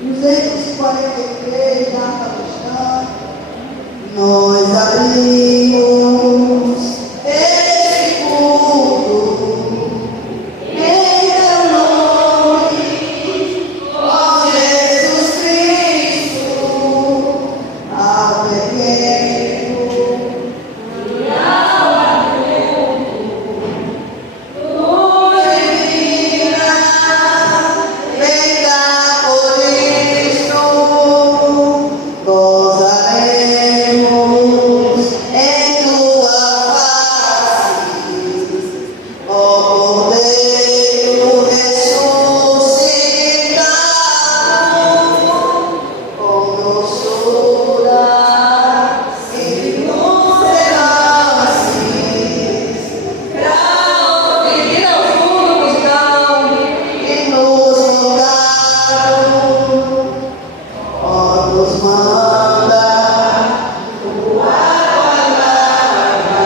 243 da Afeganistão, nós abrimos este culto em teu nome, ó Jesus Cristo, ao pequeno e ao adulto, luz divina, vem cá por isto, gozaremos em tua face, ó Cordeiro ressuscitado, com doçura e nuances, pra ouvir ao fundo musical e nos tocaram, ó nos manda tua palavra,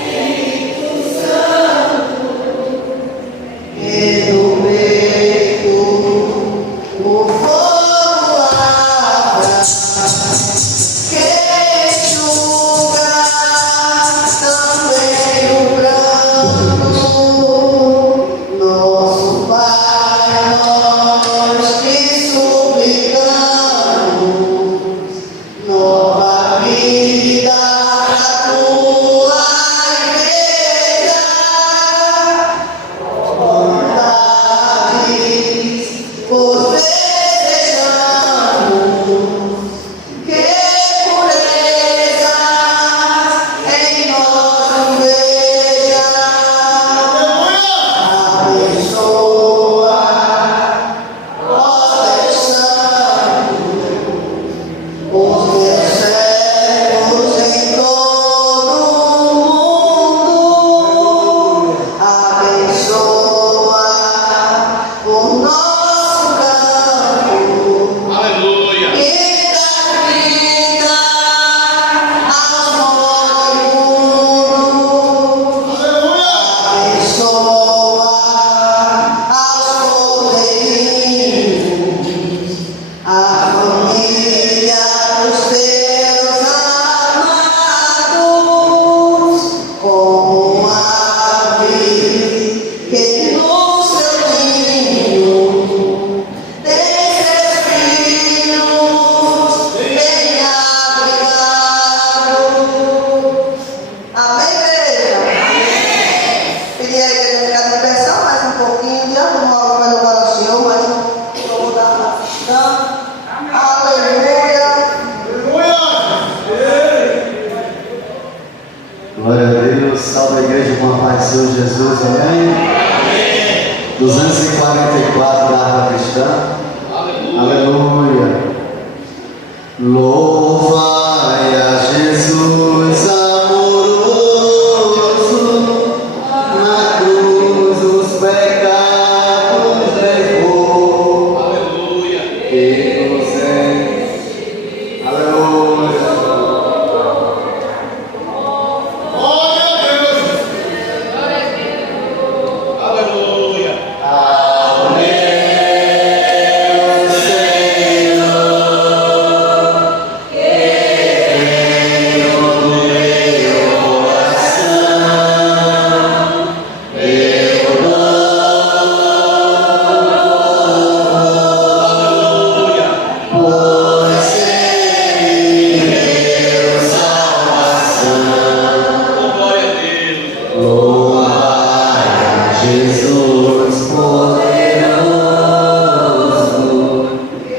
Espírito Santo, e no peito o fogo abra, que enxuga também o pranto. Nosso Pai, nós te suplicamos, nova vida pra tua igreja, vontades por desejamos, que purezas em nós veja. Abençoa, ó Deus Santo, os teus servos em todo o mundo. Abençoa o nosso campo. Aleluia. E dá vida ao moribundos. Abençoa aos cordeirinhos, a família dos teus amados, como ave que no seu ninho tem seus filhos bem abrigados. Amém, igreja? Pedir a igreja ficar de pressão mais um pouquinho, já vamos logo para louvar ao Senhor, mas eu vou dar uma questão. Aleluia. Glória a Deus, salve a igreja com a paz do Senhor Jesus, amém? 244 da Harpa Cristã, aleluia. Louvai a Jesus amoroso, na cruz os pecados levou, Aleluia. e nos aleluia. Glória a Deus. Aleluia. Ao meu Senhor, que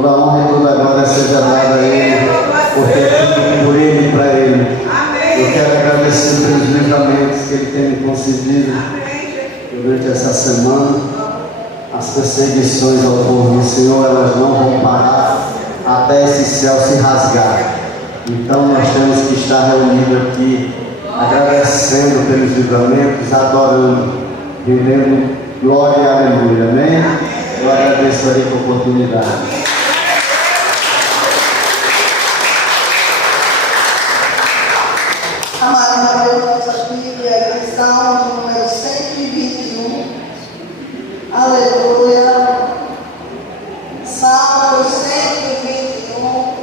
Toda a honra e toda a glória seja dada a Ele, porque é tudo por Ele e para Ele. Eu quero agradecer pelos livramentos que Ele tem me concedido durante essa semana. As perseguições ao povo do Senhor, elas não vão parar até esse céu se rasgar. Então nós temos que estar reunidos aqui, agradecendo pelos livramentos, adorando, rendendo glória e aleluia. Amém? Eu agradeço aí pela oportunidade. Amados, abrimos nossa Bíblia em Salmo número 121. Aleluia. Salmo 121.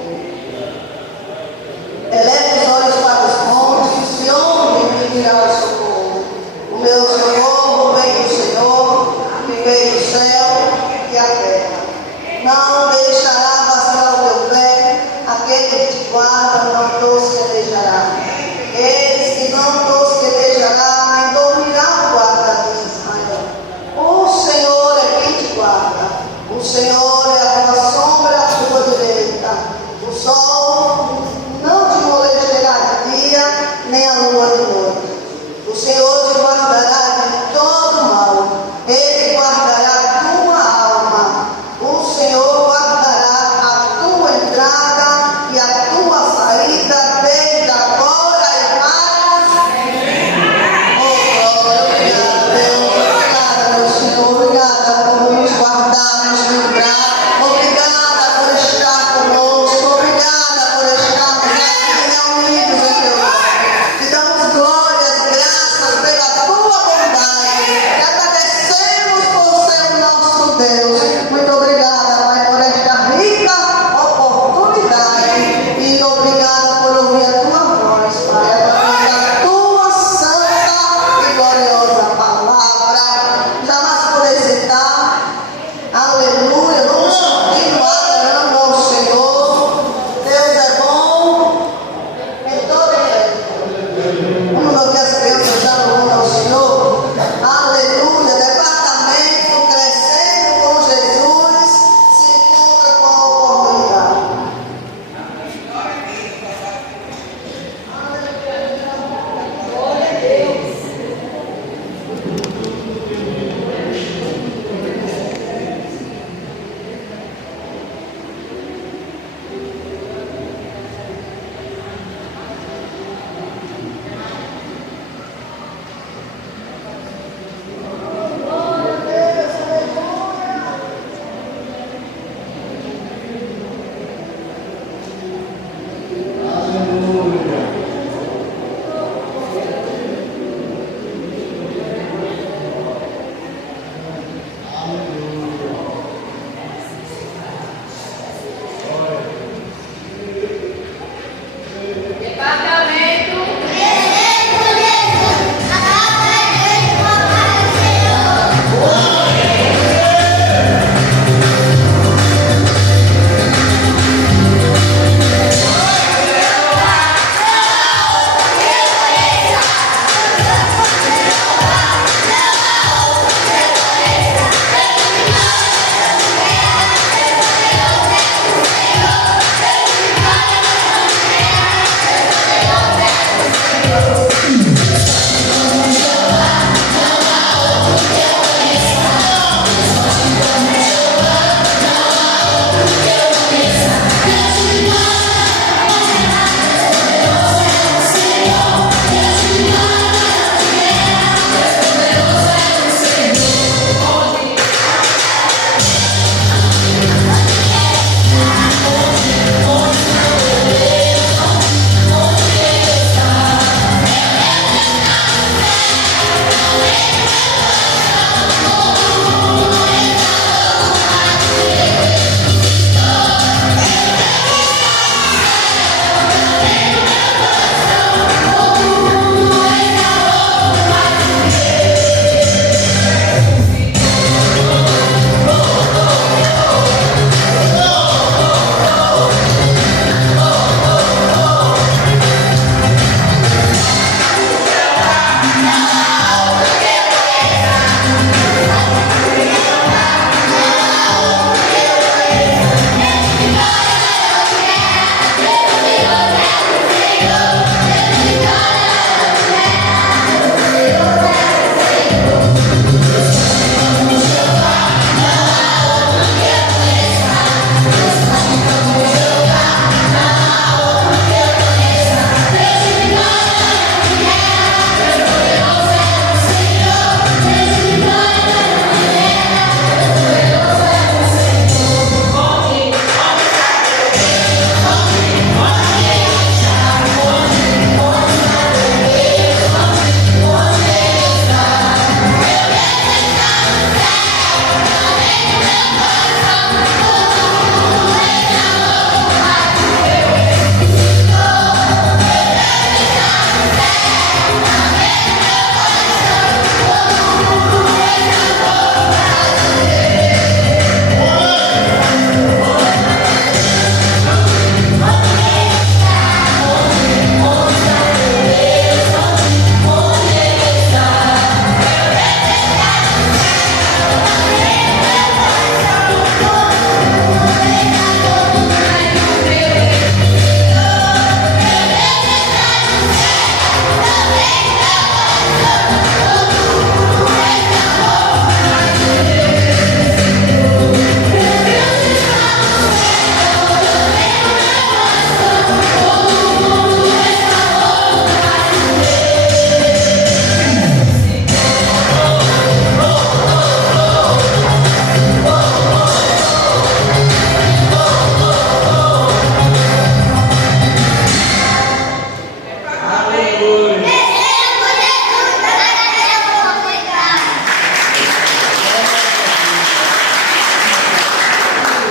Eleve os olhos para os montes, de onde me virá o socorro? O meu socorro vem do Senhor, que fez o céu e a terra. Não deixará vacilar o teu pé, aquele que te guarda não tosquenejará. Eles que não tosquenejará, nem dormirá o guarda de Israel. O Senhor é quem te guarda. O Senhor é a tua sombra, a tua direita. O sol não te molestará de dia, nem a lua de noite. O Senhor te guardará de todo mal. Ele guardará a tua alma. O Senhor guardará a tua entrada e a tua saída desde agora e para sempre. Oh, glória, obrigada, Deus. Obrigada, meu Senhor. Obrigada por nos guardar, nos livrar. Obrigada por estar conosco. Obrigada por estarmos aqui reunidos em teu nome. Te damos glórias, graças pela tua bondade. Te agradecemos por ser o nosso Deus. Muito obrigada, Pai, por esta rica oportunidade. E obrigada por ouvir a tua voz, Pai. Através da tua santa e gloriosa palavra. Jamais poder citar. Aleluia. Vamos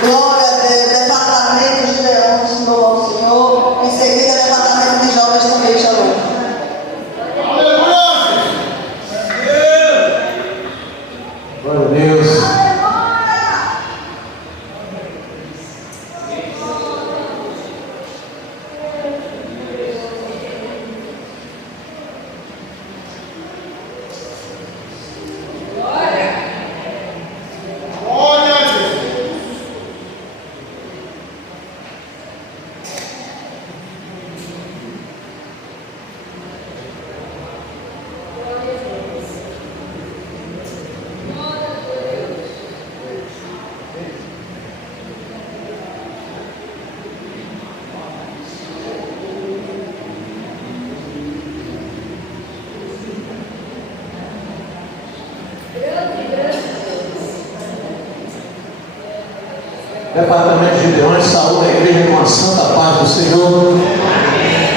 Glória a Deus. Departamento de leões, louva ao Senhor. Em seguida, departamento de jovens também, Shalom. Glória a Deus. Departamento de Leões, saúde a igreja com a santa paz do Senhor. Amém.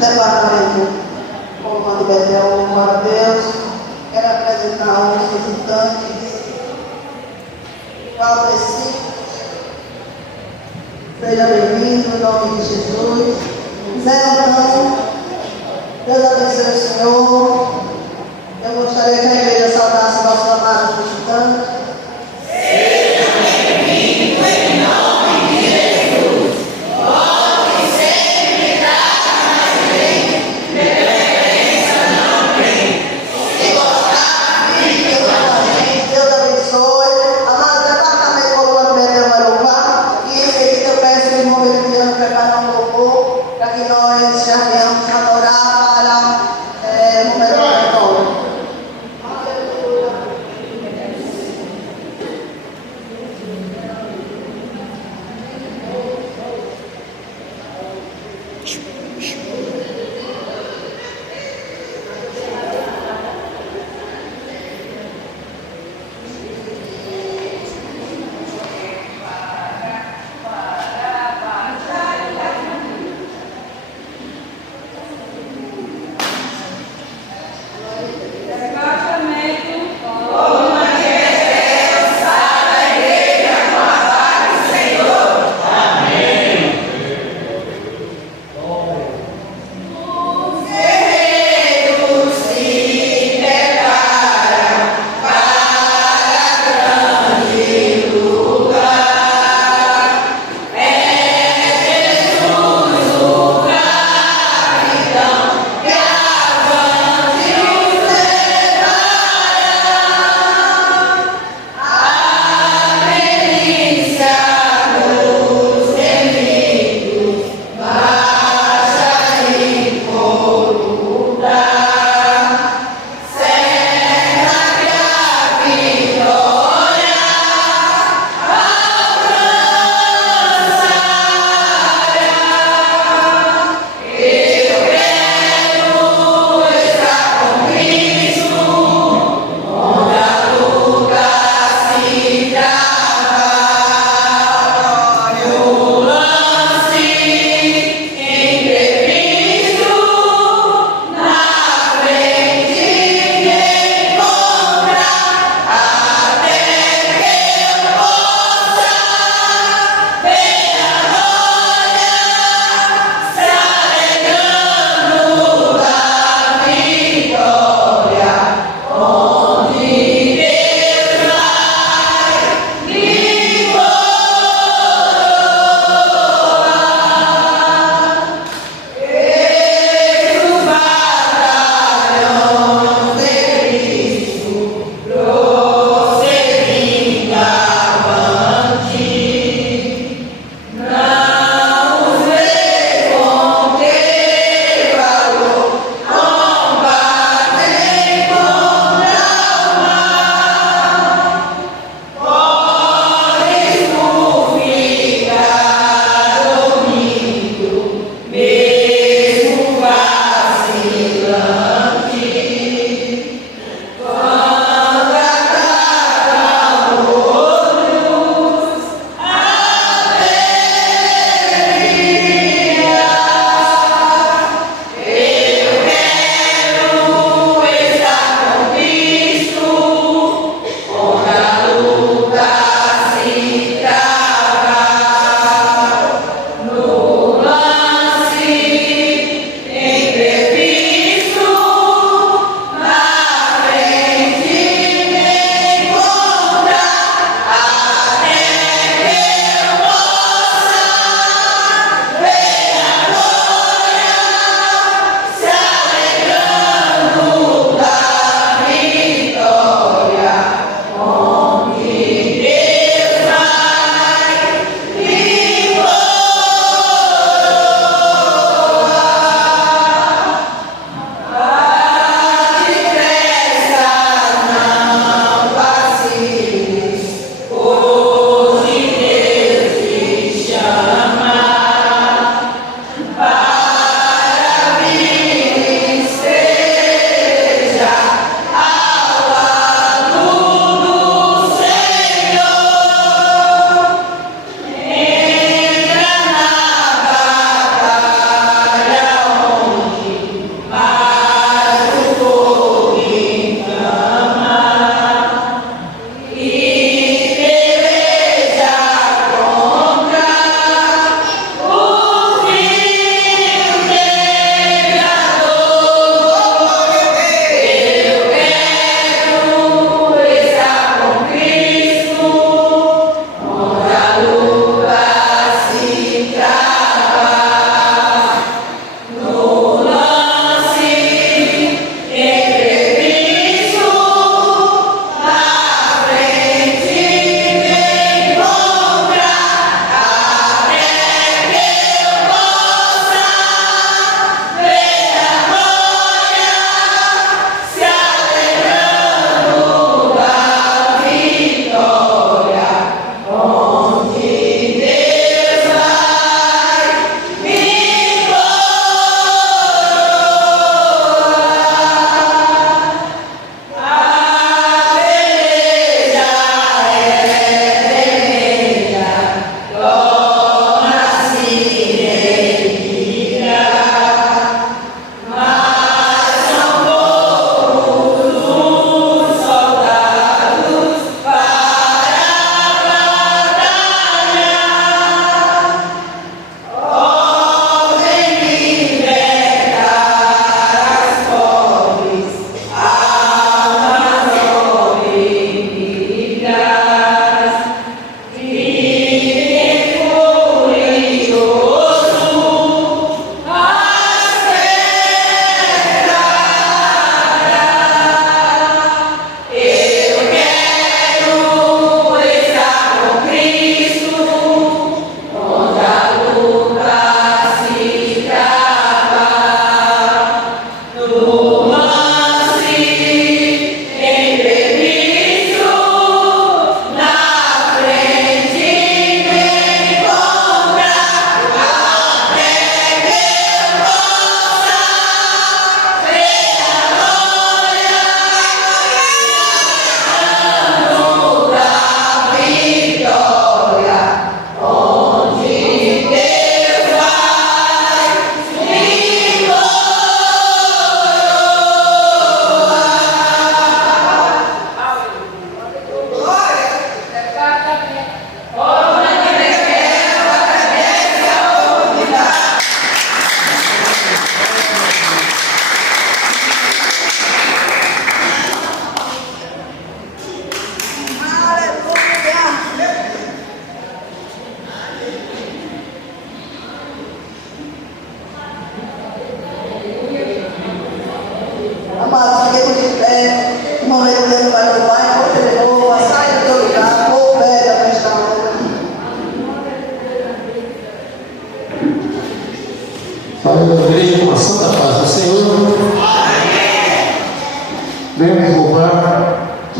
Departamento Comando Betel, glória a Deus. Quero apresentar os visitantes. Valdeci, seja bem-vindo em nome de Jesus. Zé Antônio, Deus abençoe o Senhor. Eu gostaria que a igreja saudasse nossos amados visitantes.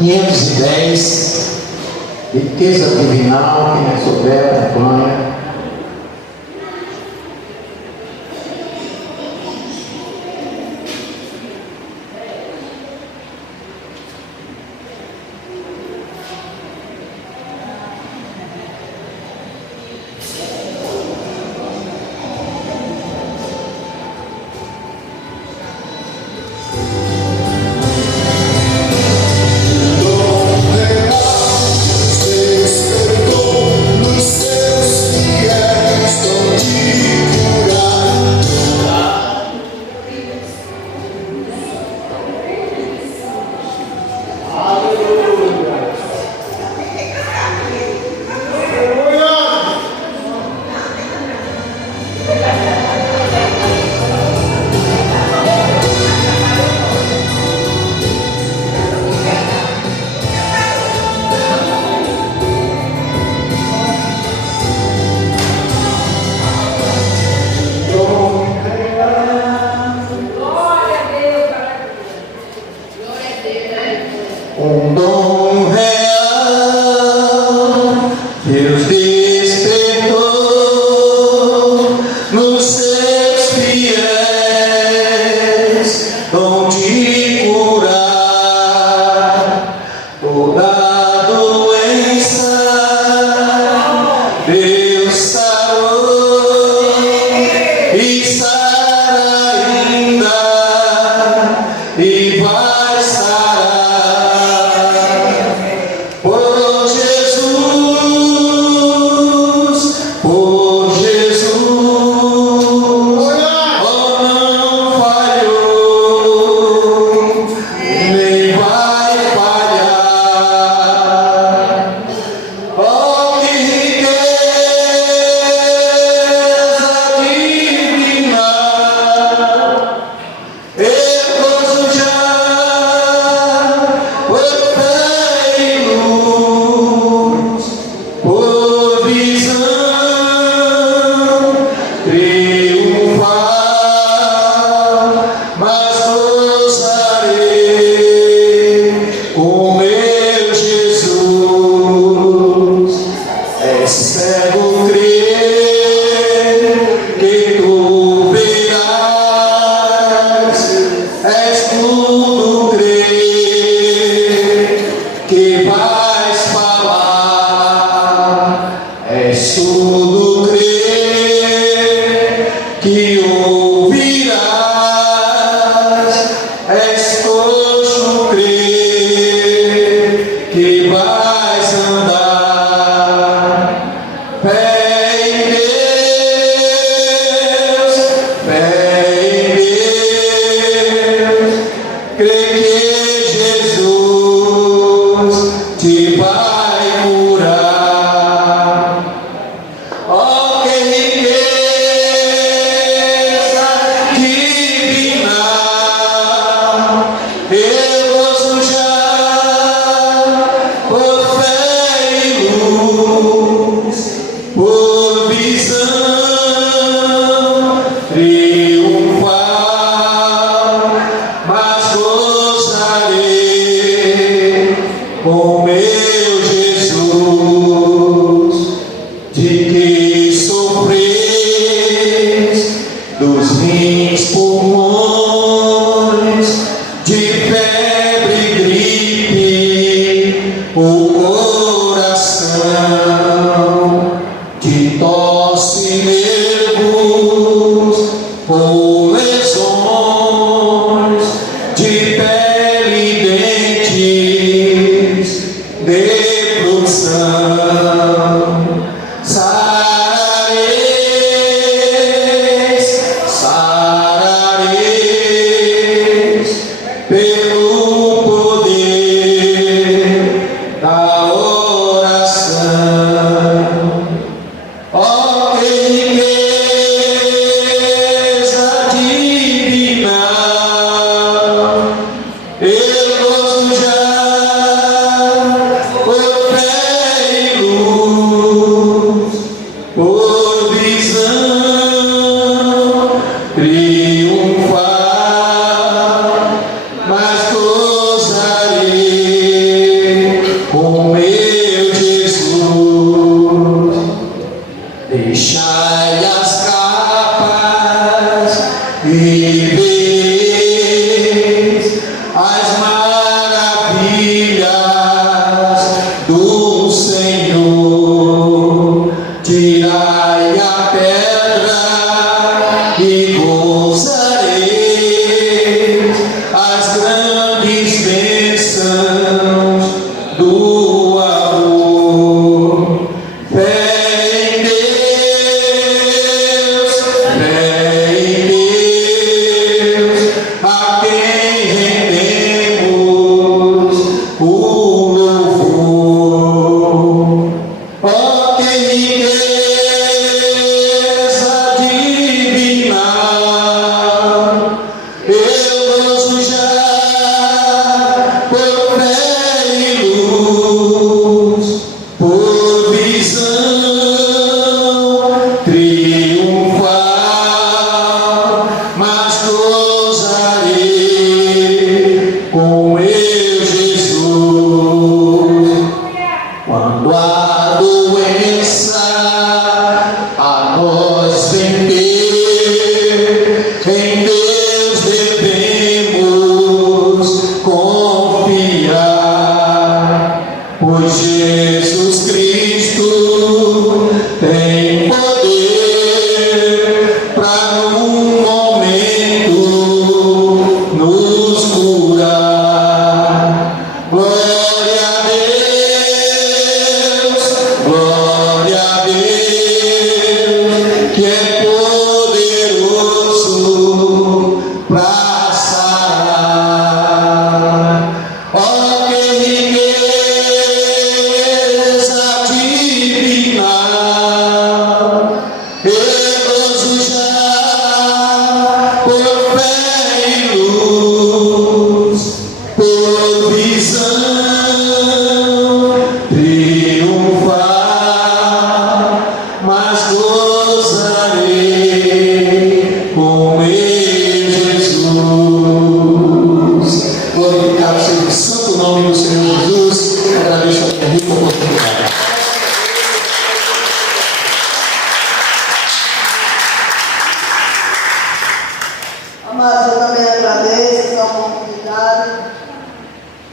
510, riqueza divinal, quem souber, acompanha. Um dom real, Deus despertou nos seus fiéis, dom de curar toda doença. Deus sarou e sara ainda e vai sarar. Pelo poder da do Senhor, tirai a pedra e gozarei as grandes bênçãos do amor. Fé em Deus, a quem rendemos o louvor. Ó, que riqueza divina, eu ouso já por fé e luz, por visão triunfal, mas gozarei com meu Jesus. Quando a doença a nós vencer, em Deus devemos confiar, pois Jesus Cristo tem poder para num momento nos curar. Glória a Deus, que é poderoso para sarar. Ó, que riqueza divina, regozijar por fé e luz, por visão triunfar, mas gozarei com meu Jesus. Glorificado seja o santo nome do Senhor Jesus. Agradeço a minha rica oportunidade. Amados, eu também agradeço essa oportunidade.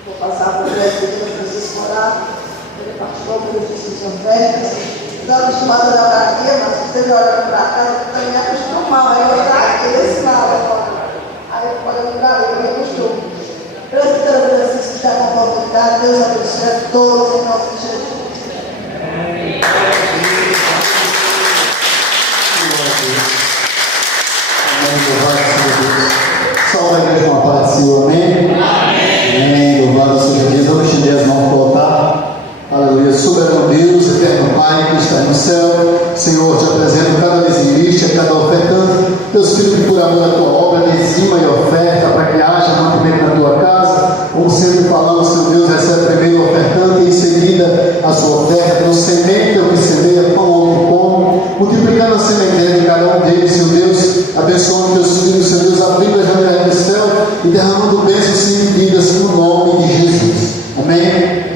Vou passar para o presbítero Francisco Morar, ele participou das justiças velhas. Estava acostumado a olhar aqui, mas se vocês olham para cá, eu também acostumar, mas eu olhar aqui desse lado agora. Aí eu olho para ali, eu acostumo. Presbítero Francisco está com a oportunidade, Deus abençoe a todos em nome de Jesus. Amém, louvado seja Deus. Salve a igreja com a paz do Senhor, amém? Amém, louvado seja Deus. Vamos estender as mãos para o altar. Aleluia. Soberano Deus, eterno Pai que está no céu, Senhor, te apresento cada dizimista, cada ofertante. Deus, Filho, que por amor à tua obra, dizima e oferta, para que haja mantimento na tua casa. Como sempre falamos, Senhor Deus, recebe primeiro o ofertante e em seguida a sua oferta. Deus, semente o que semeia, pão ao que come, multiplicando a sementeira de cada um deles, Senhor Deus, abençoando teus filhos, Senhor Deus, abrindo as janelas do céu e derramando bênçãos sem medidas no nome de Jesus. Amém?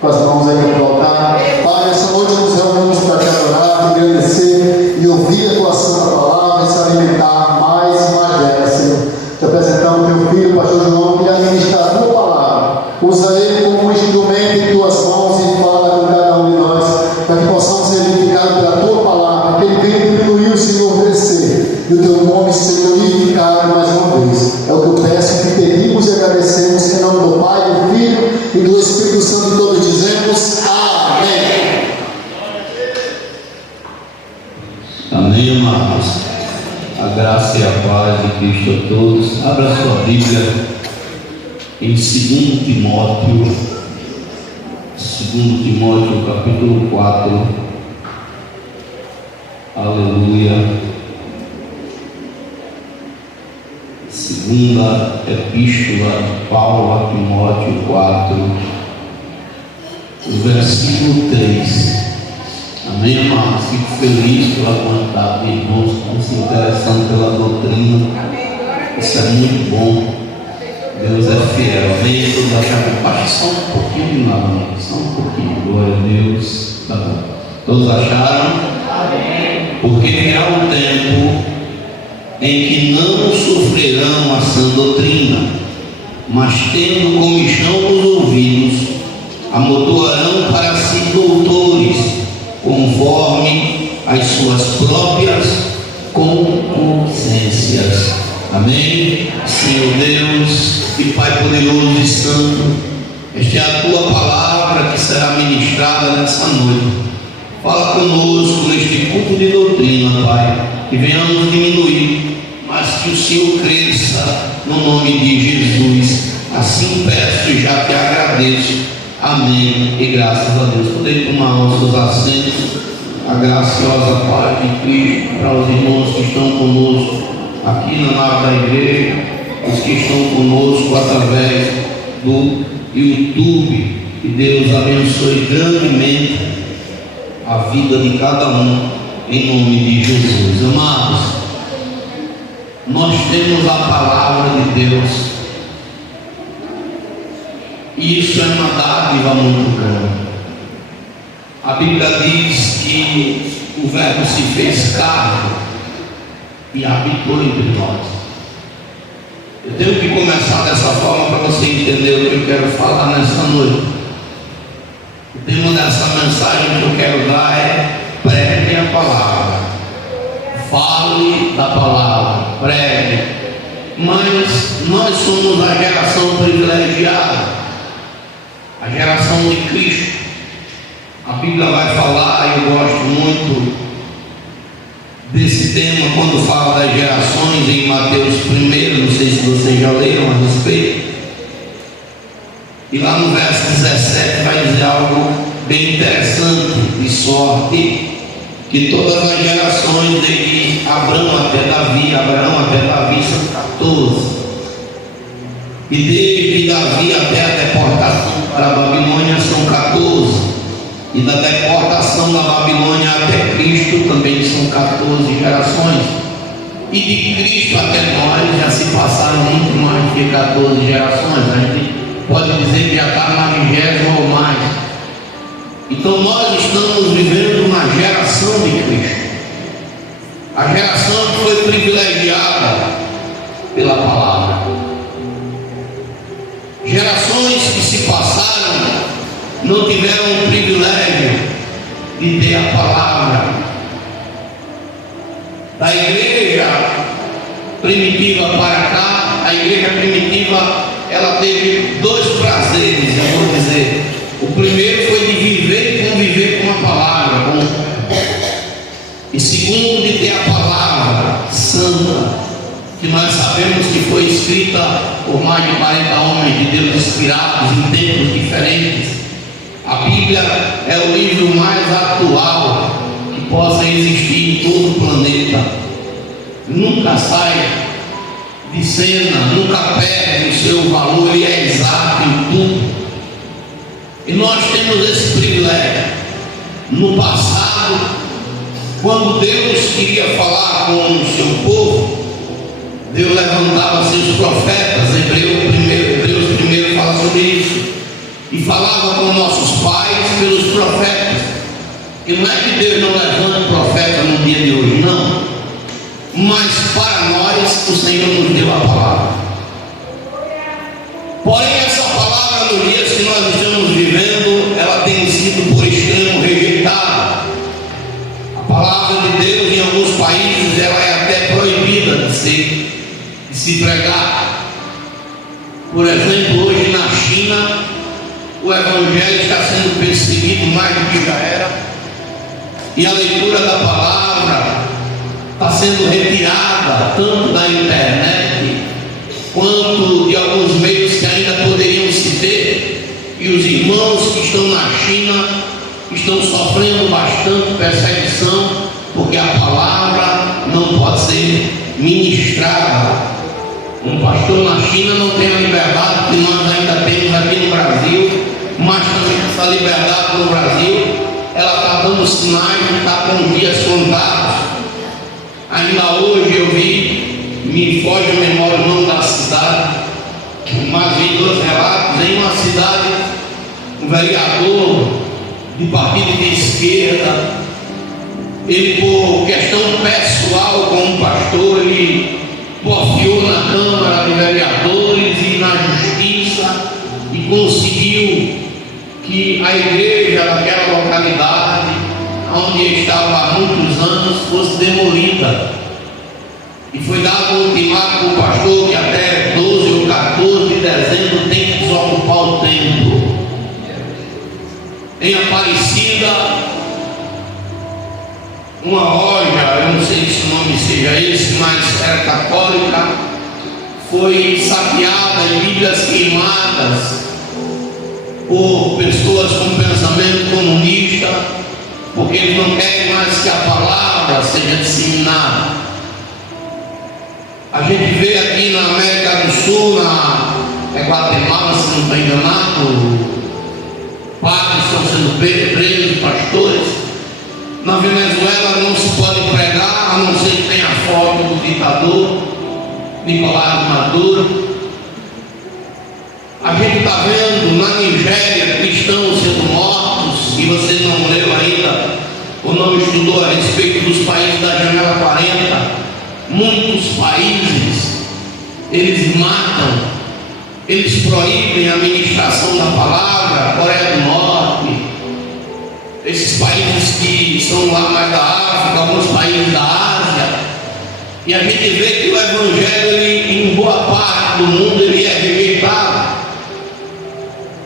Com as mãos aí para o altar. Pai, essa noite nos reunimos para te adorar, te agradecer e ouvir a tua santa palavra e se alimentar mais e mais dela, Senhor. Te apresentamos teu filho, pastor João, que irá ministrar a tua palavra. Usa ele como um instrumento em tuas mãos e fala com cada um de nós, para que possamos ser edificados pela tua palavra, que ele venha diminuir, o Senhor crescer, e o teu nome ser glorificado mais uma vez. É o que eu peço, que pedimos e agradecemos em nome do Pai, do Filho e do Espírito Santo, e todos dizemos amém. Amém, amados. A graça e a paz de Cristo a todos. Abra sua Bíblia em 2 Timóteo capítulo 4. Aleluia. Segunda Epístola de Paulo a Timóteo 4, versículo 3. Amém, irmãos? Fico feliz por aguentar de irmãos que estão se interessando pela doutrina. Isso é muito bom. Deus é fiel. Amém? Todos acharam que baixa só um pouquinho de lado, só um pouquinho. Glória a Deus. Tá bom. Todos acharam? Amém. Porque virá um tempo em que não sofrerão a sã doutrina, mas tendo comichão nos ouvidos, amontoarão para si doutores, conforme as suas próprias concupiscências. Amém? Senhor Deus e Pai poderoso e santo, esta é a tua palavra que será ministrada nessa noite. Fala conosco neste culto de doutrina, Pai, que venhamos diminuir, mas que o Senhor cresça, no nome de Jesus. Assim peço e já te agradeço. Amém e graças a Deus. Podem tomar nossos assentos. A graciosa paz de Cristo para os irmãos que estão conosco aqui na nave da igreja, os que estão conosco através do YouTube. Que Deus abençoe grandemente a vida de cada um, em nome de Jesus. Amados, nós temos a palavra de Deus, e isso é uma dádiva muito grande. A Bíblia diz que o Verbo se fez carne e habitou entre nós. Eu tenho que começar dessa forma para você entender o que eu quero falar nessa noite. O tema dessa mensagem que eu quero dar é: pregue a palavra. Fale da palavra, pregue. Mas nós somos a geração privilegiada, a geração de Cristo. A Bíblia vai falar, e eu gosto muito desse tema quando fala das gerações em Mateus 1, não sei se vocês já leram a respeito. E lá no verso 17 vai dizer algo bem interessante: de sorte que todas as gerações desde Abraão até Davi são 14. E desde Davi até a deportação para a Babilônia são 14. E da deportação da Babilônia até Cristo também são 14 gerações. E de Cristo até nós já se passaram muito mais de 14 gerações. A gente pode dizer que já está na 20ª ou mais. Então nós estamos vivendo na geração de Cristo, a geração que foi privilegiada pela palavra. Gerações que se passaram não tiveram o privilégio de ter a palavra. Da igreja primitiva para cá, a igreja primitiva, ela teve dois prazeres, eu vou dizer. O primeiro foi de viver e conviver com a palavra, e segundo, de ter a palavra santa, que nós sabemos que foi escrita por mais de 40 homens de Deus inspirados em tempos diferentes. A Bíblia é o livro mais atual que possa existir em todo o planeta. Nunca sai de cena, nunca perde o seu valor, ele é exato em tudo. E nós temos esse privilégio. No passado, quando Deus queria falar com o seu povo, Deus levantava seus profetas. Hebreus primeiro fala sobre isso. E falava com nossos pais pelos profetas. E não é que Deus não levanta profeta no dia de hoje, não. Mas para nós o Senhor nos deu a palavra. Porém, essa palavra nos dias que nós estamos vivendo, ela tem sido por extremo rejeitada. A palavra de Deus em alguns países ela é até proibida de se pregar. Por exemplo, hoje na China o evangelho está sendo perseguido mais do que já era, e a leitura da palavra está sendo retirada tanto da internet quanto de alguns meios que ainda poderiam se ter. E os irmãos que estão na China estão sofrendo bastante perseguição, porque a palavra não pode ser ministrada. Um pastor na China não tem a liberdade que nós ainda temos aqui no Brasil, mas também essa liberdade no Brasil, ela está dando sinais de estar com dias contados. Ainda hoje eu vi, me foge a memória o nome da cidade, mas vi 2 relatos em uma cidade, um vereador de partido de esquerda, ele por questão pessoal com um pastor, ele porfiou na Câmara de Vereadores e na Justiça e conseguiu que a igreja daquela localidade, onde estava há muitos anos, fosse demolida. E foi dado um ultimato para o pastor que até 12 ou 14 de dezembro tem que desocupar o templo. Em Aparecida, uma loja, eu não sei se o nome seja esse, mas era católica, foi saqueada e Bíblias queimadas por pessoas com pensamento comunista, porque eles não querem mais que a palavra seja disseminada. A gente vê aqui na América do Sul, na Guatemala, se não estou enganado, padres estão sendo presos, pastores. Na Venezuela não se pode pregar, a não ser que tenha foto do ditador Nicolás Maduro. A gente está vendo na Nigéria cristãos sendo mortos, e você não leu ainda ou não estudou a respeito dos países da janela 40. Muitos países, eles matam, eles proíbem a ministração da palavra. Coreia do Norte, esses países que são lá mais da África, alguns países da Ásia, e a gente vê que o Evangelho, ele, em boa parte do mundo, ele é rejeitado.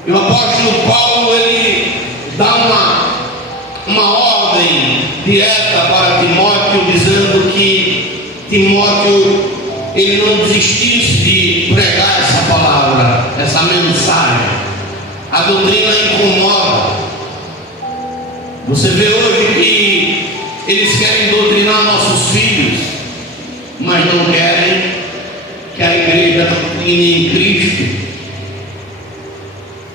E o apóstolo Paulo, ele dá uma ordem direta para Timóteo, dizendo que Timóteo, ele não desistisse de pregar essa palavra, essa mensagem. A doutrina incomoda. Você vê hoje que eles querem doutrinar nossos filhos, mas não querem que a igreja doutrine em Cristo.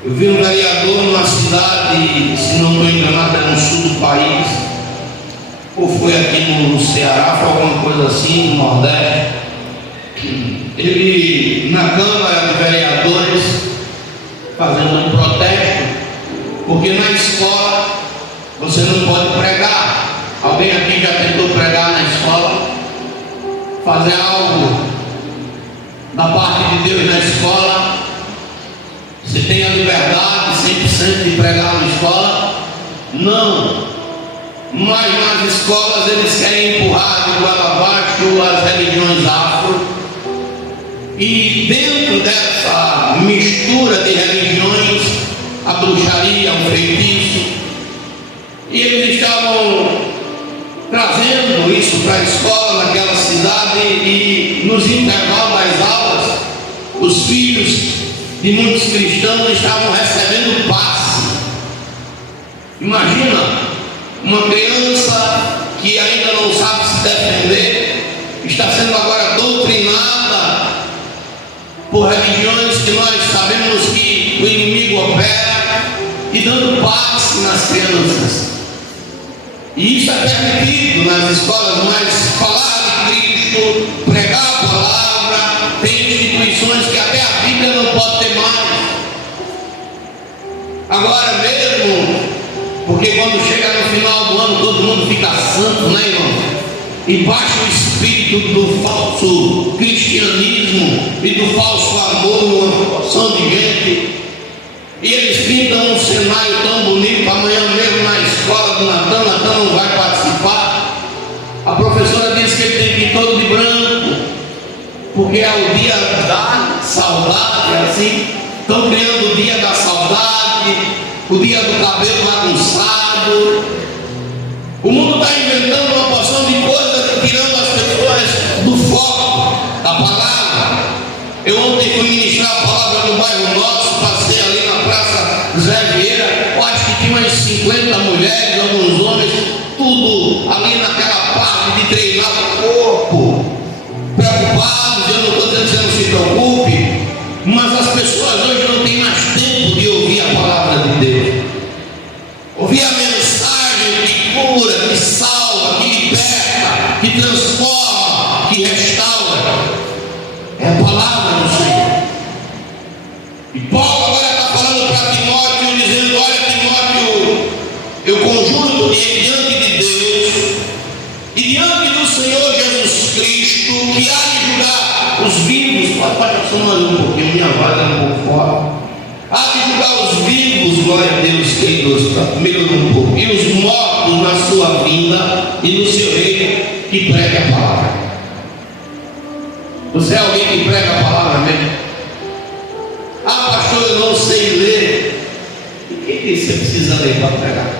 Eu vi um vereador numa cidade, se não estou enganado, é no sul do país, ou foi aqui no Ceará, foi alguma coisa assim, no Nordeste. Ele, na Câmara de Vereadores, fazendo um protesto, porque na escola você não pode pregar. Alguém aqui já tentou pregar na escola? Fazer algo da parte de Deus na escola? Você tem a liberdade 100% de pregar na escola? Não. Mas nas escolas eles querem empurrar de goela abaixo as religiões afro. E dentro dessa mistura de religiões, a bruxaria, o feitiço, e eles estavam trazendo isso para a escola naquela cidade, e nos intervalos das aulas, os filhos de muitos cristãos estavam recebendo passe. Imagina uma criança que ainda não sabe se defender, está sendo agora doutrinada por religiões que nós sabemos que o inimigo opera, e dando passe nas crianças. E isso é permitido nas escolas, mas falar de Cristo, pregar a palavra, tem instituições que até a Bíblia não pode ter mais. Agora mesmo, porque quando chega no final do ano todo mundo fica santo, né, irmão? E baixa o espírito do falso cristianismo e do falso amor numa porção de gente, e eles pintam um cenário tão bonito. Amanhã mesmo na escola do Natan não vai participar. A professora disse que ele tem que ir todo de branco, porque é o dia da saudade, assim. Estão criando o dia da saudade, o dia do cabelo bagunçado. O mundo está inventando uma porção de coisas, tirando as pessoas do foco da palavra. Eu ontem fui ministrar a palavra no bairro nosso, passei ali na Praça Zé Vieira, eu acho que tinha umas 50 mulheres, alguns homens, tudo ali naquela parte de treinar o corpo, preocupados. Eu não estou dizendo que você não se preocupe, mas as pessoas hoje não têm mais tempo de ouvir a palavra de Deus, ouvir a mensagem que cura, que salva, que liberta, que transforma, que restaura. É a palavra do Senhor. E Paulo agora está falando para Timóteo, dizendo: olha, Timóteo, eu conjuro-te diante de Deus e diante do Senhor Jesus Cristo, que há de julgar só pode acostumar um pouquinho, minha voz é um pouco forte. Há de julgar os vivos, glória a Deus, queridos, melhorou um pouco, e os mortos na sua vinda e no seu reino que prega a palavra. Você é alguém que prega a palavra, amém? Ah, pastor, eu não sei ler. E quem disse que você precisa ler para pregar?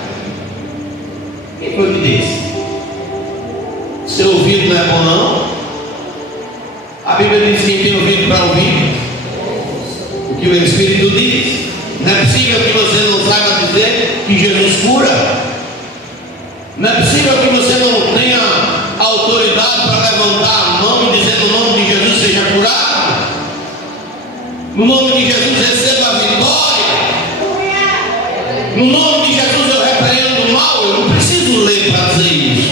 Quem foi que disse? Seu ouvido não é bom, não? A Bíblia diz que quem tem ouvido para ouvir o que o Espírito diz. Não é possível que você não saiba dizer que Jesus cura. Não é possível que você não tenha autoridade para levantar a mão e dizer no nome de Jesus seja curado. No nome de Jesus receba a vitória. No nome de Jesus eu repreendo o mal. Eu não preciso ler para dizer isso.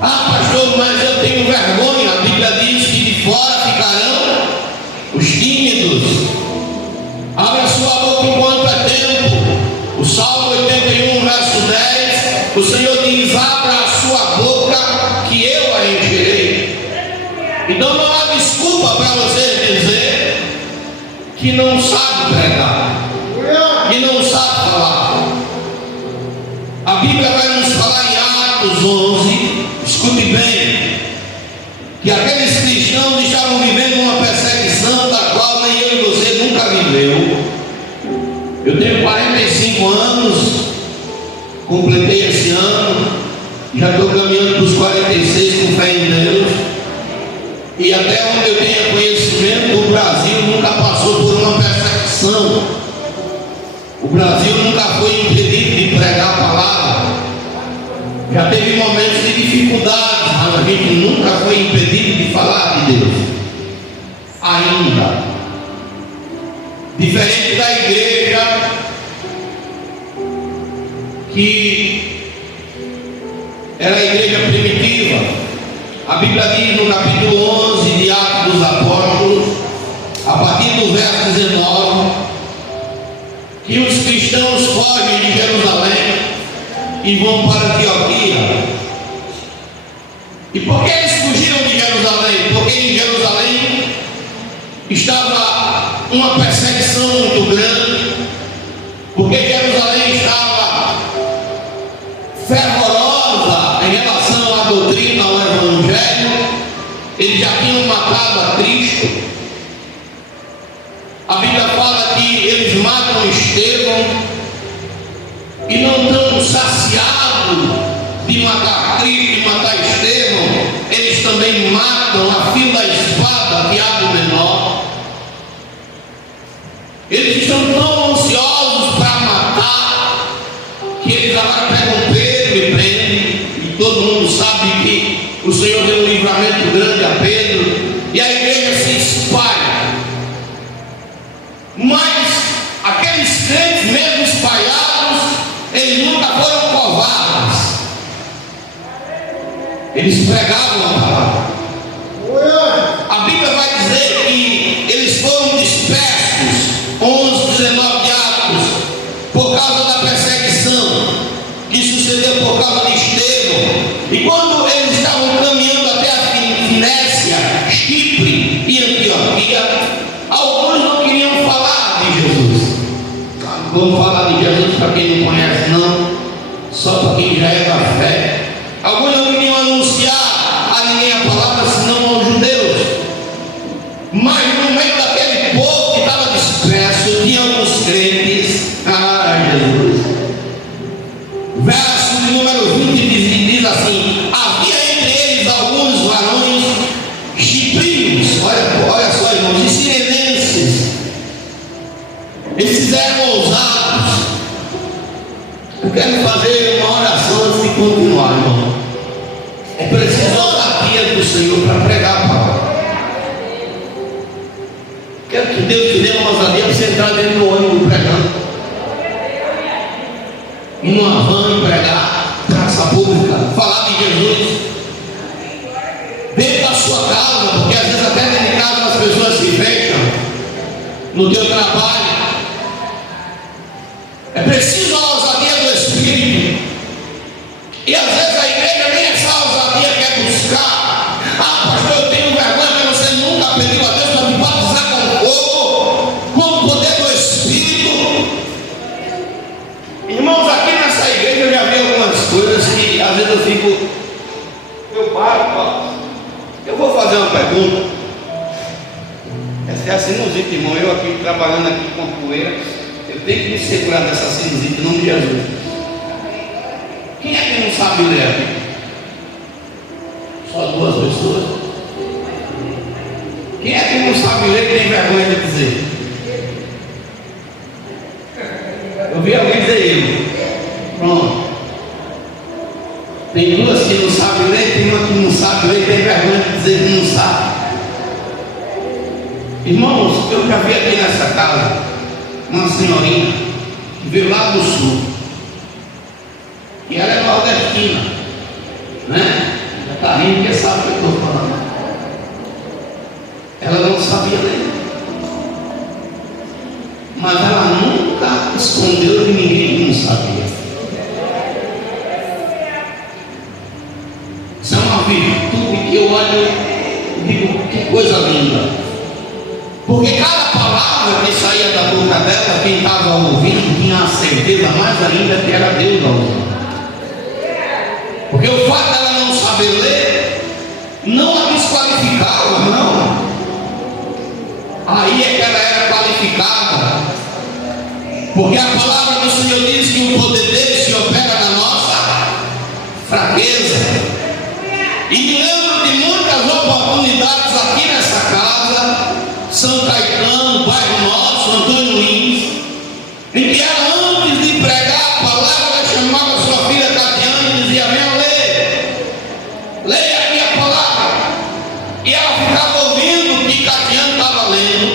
Ah, pastor, mas eu tenho vergonha. A Bíblia diz que de fora ficarão os tímidos. Abre a sua boca enquanto é tempo. O Salmo 81, verso 10. O Senhor diz: abra a sua boca que eu a encherei. Então não há desculpa para você dizer que não sabe pregar, que não sabe falar. A Bíblia vai nos falar em Atos 11, escute bem, que aqueles cristãos estavam vivendo uma perseguição da qual nem eu e você nunca viveu. Eu tenho 45 anos, completei esse ano, já estou caminhando para os 46 com fé em Deus, e até onde eu tenho conhecimento, o Brasil nunca passou por uma perseguição. O Brasil nunca foi impedido de pregar a palavra. Já teve momentos de dificuldade, mas a gente nunca foi impedido de falar de Deus. Ainda. Diferente da igreja, que era a igreja primitiva. A Bíblia diz no capítulo 11 de Atos dos Apóstolos, a partir do verso 19, que os cristãos fogem de Jerusalém e vão para Antioquia. E por que eles fugiram de Jerusalém? Porque em Jerusalém estava uma perseguição muito grande, porque Jerusalém estava fervorosa em relação à doutrina, ao Evangelho. Eles já tinham matado a Cristo. A Bíblia fala que eles matam Estevão e não estão saciados de matar Cristo e matar Estevão, eles também matam a fio da espada que há do menor. Eles estão tão ansiosos para matar que eles agora pegam Pedro e prendem, e todo mundo sabe que o Senhor deu um livramento grande a Pedro, e a igreja se espalha. Mas aqueles crentes mesmo espalhados, eles nunca foram covardes. Eles pregavam a palavra. A Bíblia vai dizer que eles foram dispersos, 11, 19 Atos, por causa da perseguição que sucedeu por causa de Estevão. E quando eles estavam caminhando até a Finécia, Chipre e Antioquia, alguns não queriam falar de Jesus. Vamos falar de Jesus para quem não conhece, não, só para quem já é da fé. Alguns não queriam anunciar a ninguém a palavra, senão aos judeus. Mas no meio daquele povo que estava disperso, tinha alguns crentes. Ah, Jesus. Verso número 20 diz assim: havia entre eles alguns varões chiprios, olha só, irmãos, e sirenenses. Esses eram ousados. Eu quero fazer uma oração antes de continuar, irmão. É preciso ousadia do Senhor para pregar a palavra. Quero que Deus te dê uma ousadia para você entrar dentro do ônibus pregando, ir numa van e pregar, praça pública, falar de Jesus, dentro da sua casa, porque às vezes até dentro de casa as pessoas se fecham, no teu trabalho. É preciso a ousadia do Espírito. E às vezes a igreja nem essa ousadia quer buscar. Ah, pastor, eu tenho vergonha, mas você nunca pediu a Deus para me coisas que às vezes eu paro. Eu vou fazer uma pergunta. Essa é a sinusite, irmão. Eu aqui trabalhando aqui com poeira, eu tenho que me segurar dessa sinusite em nome de Jesus. Quem é que não sabe ler aqui? Só 2 pessoas. Quem é que não sabe ler e tem vergonha de dizer? Eu vi alguém dizer eu. Pronto. Tem 2 que não sabem ler, tem uma que não sabe ler e tem vergonha de dizer que não sabe. Irmãos, eu já vi aqui nessa casa uma senhorinha que veio lá do sul. E ela é nordestina, né? Já está rindo porque sabe o que eu estou falando. Ela não sabia ler, mas ela nunca escondeu de ninguém que não sabia. Isso é uma virtude que eu olho e digo, que coisa linda. Porque cada palavra que saía da boca dela, quem estava ouvindo tinha a certeza mais ainda que era Deus a usar. Porque o fato dela não saber ler não a desqualificava, não. Aí é que ela era qualificada. Porque a palavra do Senhor diz que o poder dele se opera na nossa fraqueza. E me lembro de muitas oportunidades aqui nessa casa, São Caetano, bairro nosso, Antônio Lins, em que ela, antes de pregar a palavra, ela chamava sua filha Tatiana e dizia: venha ler, leia aqui a palavra. E ela ficava ouvindo o que Tatiana estava lendo.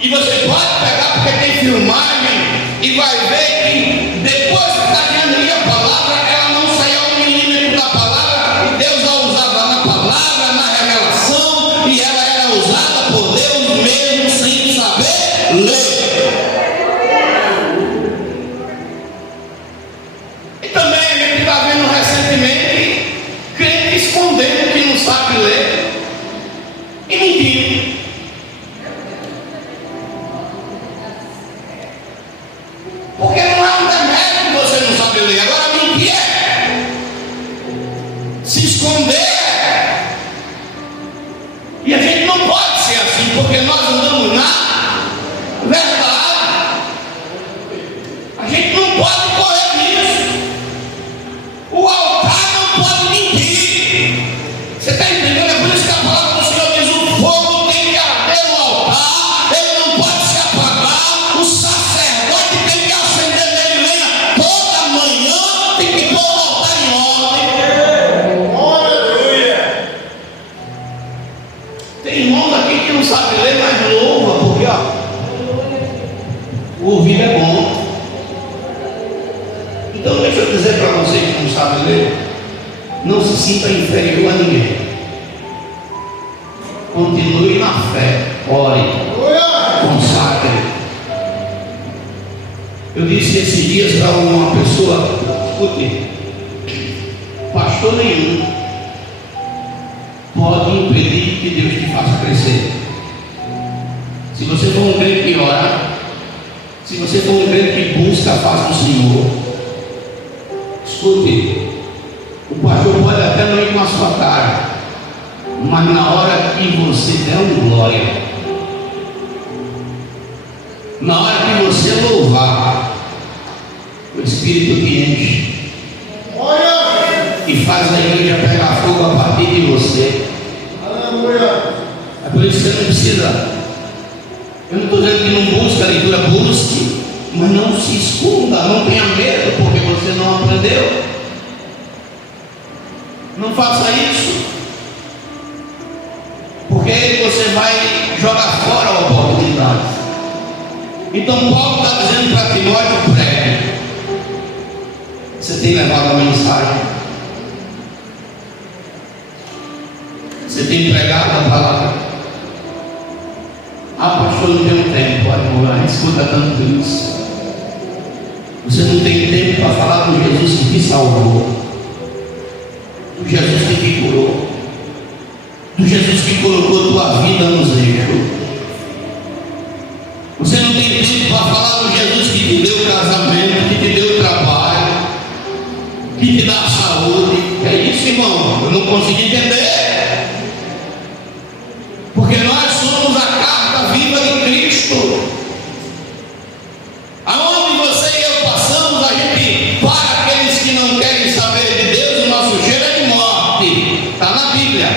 E você pode pegar, porque tem filmagem, e vai ver que depois que Tatiana lia a palavra, ela não saía um milímetro da palavra, e Deus a usava na palavra, na revelação, e ela era usada por Deus mesmo sem saber ler. E também a gente está vendo recentemente crente escondendo que não sabe ler e mentindo. Porque não é um demérito você não saber ler. Agora mentir é se esconder. E a gente não pode ser assim, porque nós andamos na verdade. A gente não pode correr nisso. O altar não pode mentir. Você está entendendo? É por isso que a palavra do Senhor diz: o fogo tem que arder no altar, ele não pode se apagar. O sacerdote tem que acender nele lenha toda manhã, tem que pôr o altar em ordem. Aleluia. Tem irmãos aqui que não sabem ler, mas louva, porque ó, o ouvido é bom. Então deixa eu dizer para você que não sabe ler, não se sinta inferior a ninguém. Continue na fé, ore, consagre. Eu disse esses dias para uma pessoa: escute, pastor nenhum pode impedir que Deus te faça crescer. Se você for um crente que ora, se você for um crente que busca a face do Senhor, escute, o pastor pode até não ir com a sua cara, mas na hora que você der um glória, na hora que você louvar, o Espírito te enche e faz a igreja pegar fogo a partir de você. É por isso que você não precisa. Eu não estou dizendo que não busca a leitura, busque, mas não se esconda, não tenha medo, porque você não aprendeu. Não faça isso, porque você vai jogar fora a oportunidade. Então Paulo está dizendo para Timóteo: pregue. Você tem levado a mensagem, você tem pregado a palavra. Ah, pastor, não tenho tempo. Olha, escuta tanto isso. Você não tem tempo para falar do Jesus que te salvou, do Jesus que te curou, do Jesus que colocou tua vida nos eixos. Você não tem tempo para falar do Jesus que te deu casamento, que te deu trabalho, tem que dar saúde. É isso, irmão? Eu não consigo entender. Porque nós somos a carta viva de Cristo. Aonde você e eu passamos, a gente, para aqueles que não querem saber de Deus, o nosso cheiro é de morte. Está na Bíblia.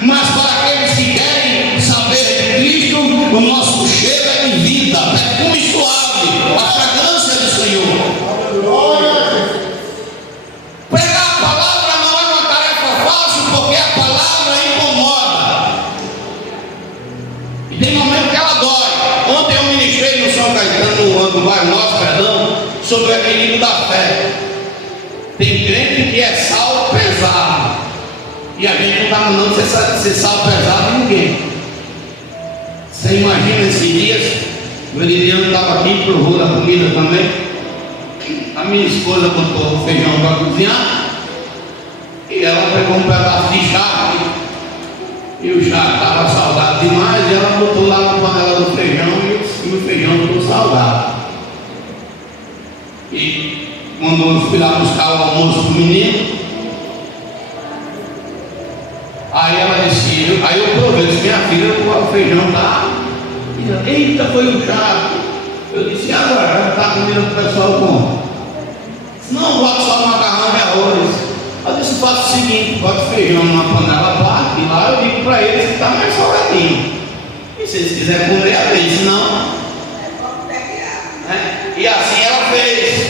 Mas para aqueles que querem saber de Cristo, o nosso cheiro é de vida, perfume suave, a fragrância do Senhor. Pregar a palavra não é uma tarefa fácil, porque a palavra incomoda. E tem momento que ela dói. Ontem eu ministrei no São Caetano, no bairro nosso, perdão, sobre o equilíbrio da fé. Tem crente que é sal pesado. E a gente não está mandando ser sal pesado em ninguém. Você imagina esses dias, o Elidiano estava aqui pro rolo da comida também. A minha esposa botou o feijão para cozinhar e ela pegou um pedaço de charque e o charque estava salgado demais e ela botou lá na panela do feijão e o feijão ficou salgado. E mandou eu fui lá buscar o almoço do menino. Aí ela disse, aí eu provei, disse, minha filha, o feijão tá. Eita, foi o charque. Eu disse, agora está a comida que o pessoal come. Não bota só macarrão e arroz. Eu disse, faça o seguinte, bota feijão numa panela à parte, e lá eu digo para eles que está mais salgadinho. E se eles quiserem comer, a vez, não. E assim ela fez.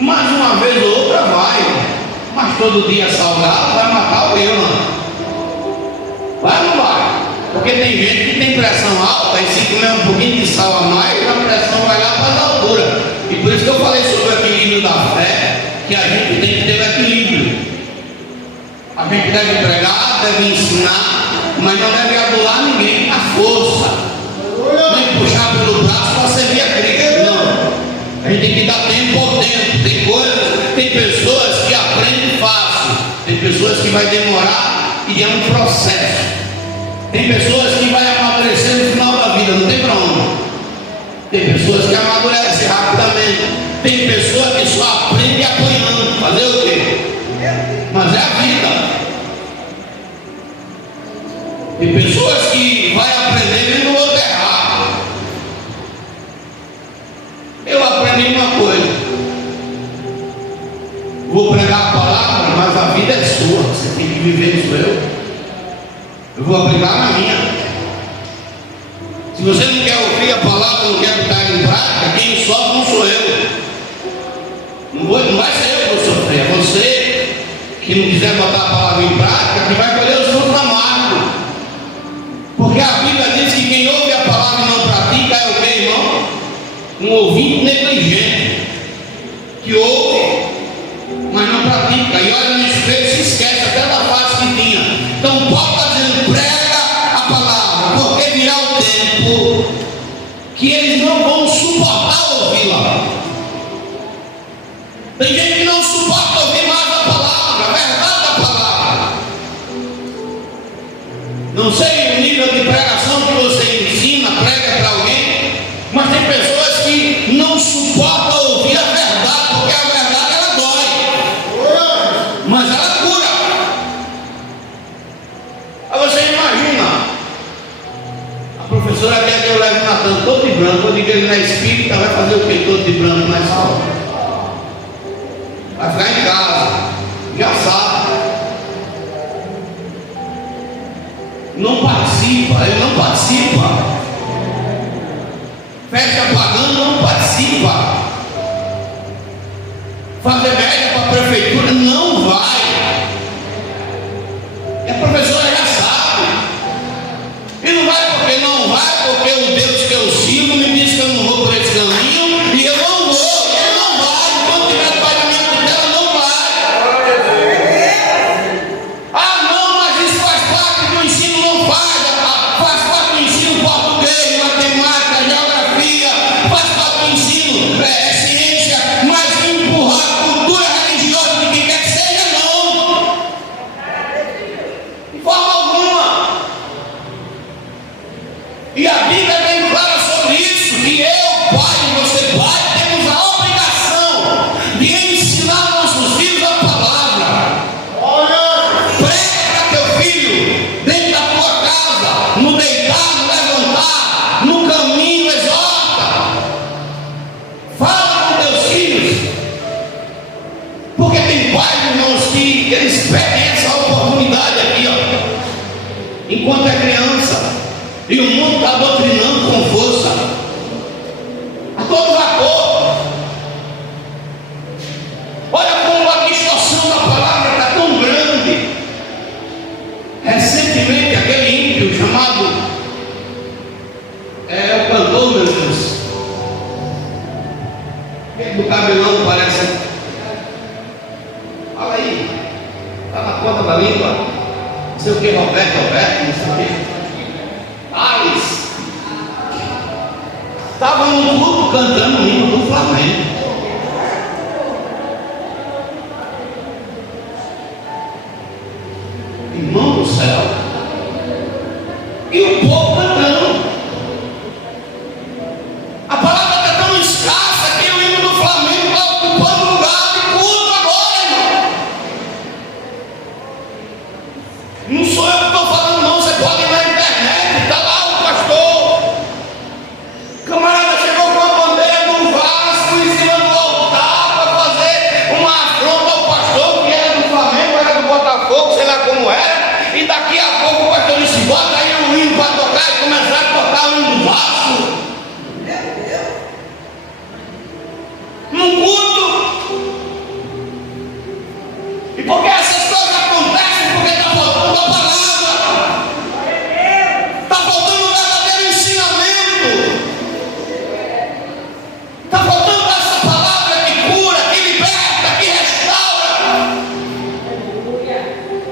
Mais uma vez ou outra vai. Mas todo dia salgado vai matar o eu, não. Vai ou não vai? Porque tem gente que tem pressão alta e se comer um pouquinho de sal a mais, a pressão vai lá para as alturas. E por isso que eu falei sobre o equilíbrio da fé, que a gente tem que ter o equilíbrio. A gente deve pregar, deve ensinar, mas não deve adular ninguém à força. Nem puxar pelo braço para servir a Cristo, não. A gente tem que dar tempo ao tempo. Tem coisas, tem pessoas que aprendem fácil, tem pessoas que vai demorar e é um processo. Tem pessoas que vai amadurecer no final da vida, não tem para onde. Tem pessoas que amadurecem rapidamente. Tem pessoa que só aprende apanhando. Fazer o quê? Mas é a vida. Tem pessoas que vai aprender e no outro errado. Eu aprendi uma coisa. Vou pregar a palavra, mas a vida é sua. Você tem que viver isso eu vou aplicar na minha. Se você não quer ouvir a palavra, não quer botar em prática, quem sofre não sou eu. Não vai ser eu que vou sofrer, é você que não quiser botar a palavra em prática, que vai colher os frutos amargos. Porque a Bíblia diz que quem ouve a palavra e não pratica é o que, irmão? Um ouvinte negligente, que ouve, mas não pratica. E olha no espelho, se esquece até da face que tinha. Então Paulo está dizendo, prega a palavra, porque virá o tempo que eles não vão suportar ouvi-la. Tem gente que não suporta ouvir mais a palavra, a verdade da palavra. Não sei o nível de pregação que você ensina, prega para alguém, mas tem pessoas que não suportam ouvir a verdade, porque a verdade ela dói, mas ela cura. Aí você imagina, a professora quer que eu leve o Natan todo de branco, eu digo que ele não é espírita, vai fazer o que todo de branco na escola? Vai ficar em casa, já sabe. Não participa, ele não participa. Festa pagando, não participa. Fazer média para a prefeitura, não vai. E a professora já sabe. E não vai porque não vai, porque o Deus que eu sigo me diz que eu não vou por esse caminho, e eu não vou, ele não vai. Quando tiver pagamento dela, não vai. Ah não, mas isso faz parte do ensino, não faz. Faz parte do ensino português, matemática, geografia, faz parte do ensino, é ciência, mas empurrar a cultura religiosa de quem quer que seja, não. De forma alguma. E a Bíblia é bem clara sobre isso, que eu, pai, você, pai, temos a obrigação de ensinar nossos filhos a enquanto é criança. E o mundo está doutrinando com força, a todo vapor. Olha como a distorção da palavra está tão grande. Recentemente, aquele ímpio chamado, o cantor, meu Deus, do cabelão, parece. Fala aí, está na ponta da língua. Não sei o que, Roberto, não sei o que. Alice estava no culto cantando o hino do Flamengo. Irmão do céu. E o povo cantando. A palavra está tão escassa que o hino do Flamengo está ocupando o lugar de culto agora, irmão. Não sou eu que estou falando, não. Você pode ir na internet, está lá o pastor. Camarada chegou com a bandeira do Vasco em cima do altar para fazer uma afronta ao pastor, que era do Flamengo, era do Botafogo, sei lá como era. E daqui a pouco o pastor disse: bota aí o hino para tocar, e começar a tocar o hino do Vasco. Num culto. E por que essas coisas acontecem? Porque está faltando a palavra. Está faltando o verdadeiro ensinamento. Está faltando essa palavra que cura, que liberta, que restaura.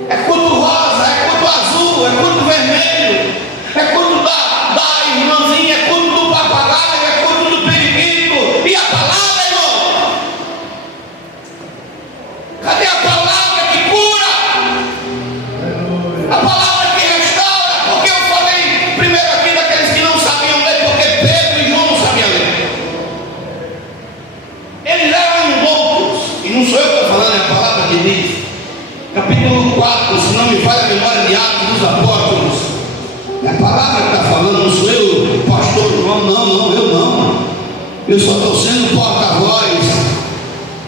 É culto rosa, é culto azul, é culto vermelho, é culto da irmãzinha, é culto do papagaio, é culto do periquito. E a palavra, irmão? Cadê a palavra que cura? A palavra que restaura? Porque eu falei primeiro aqui daqueles que não sabiam ler, porque Pedro e João não sabiam ler. Eles eram loucos, e não sou eu que estou falando, é a palavra que diz. Capítulo 4, se não me falha a memória de Atos dos Apóstolos. É a palavra que está falando, não sou eu, pastor João, não, eu não. Eu só estou sendo porta-voz.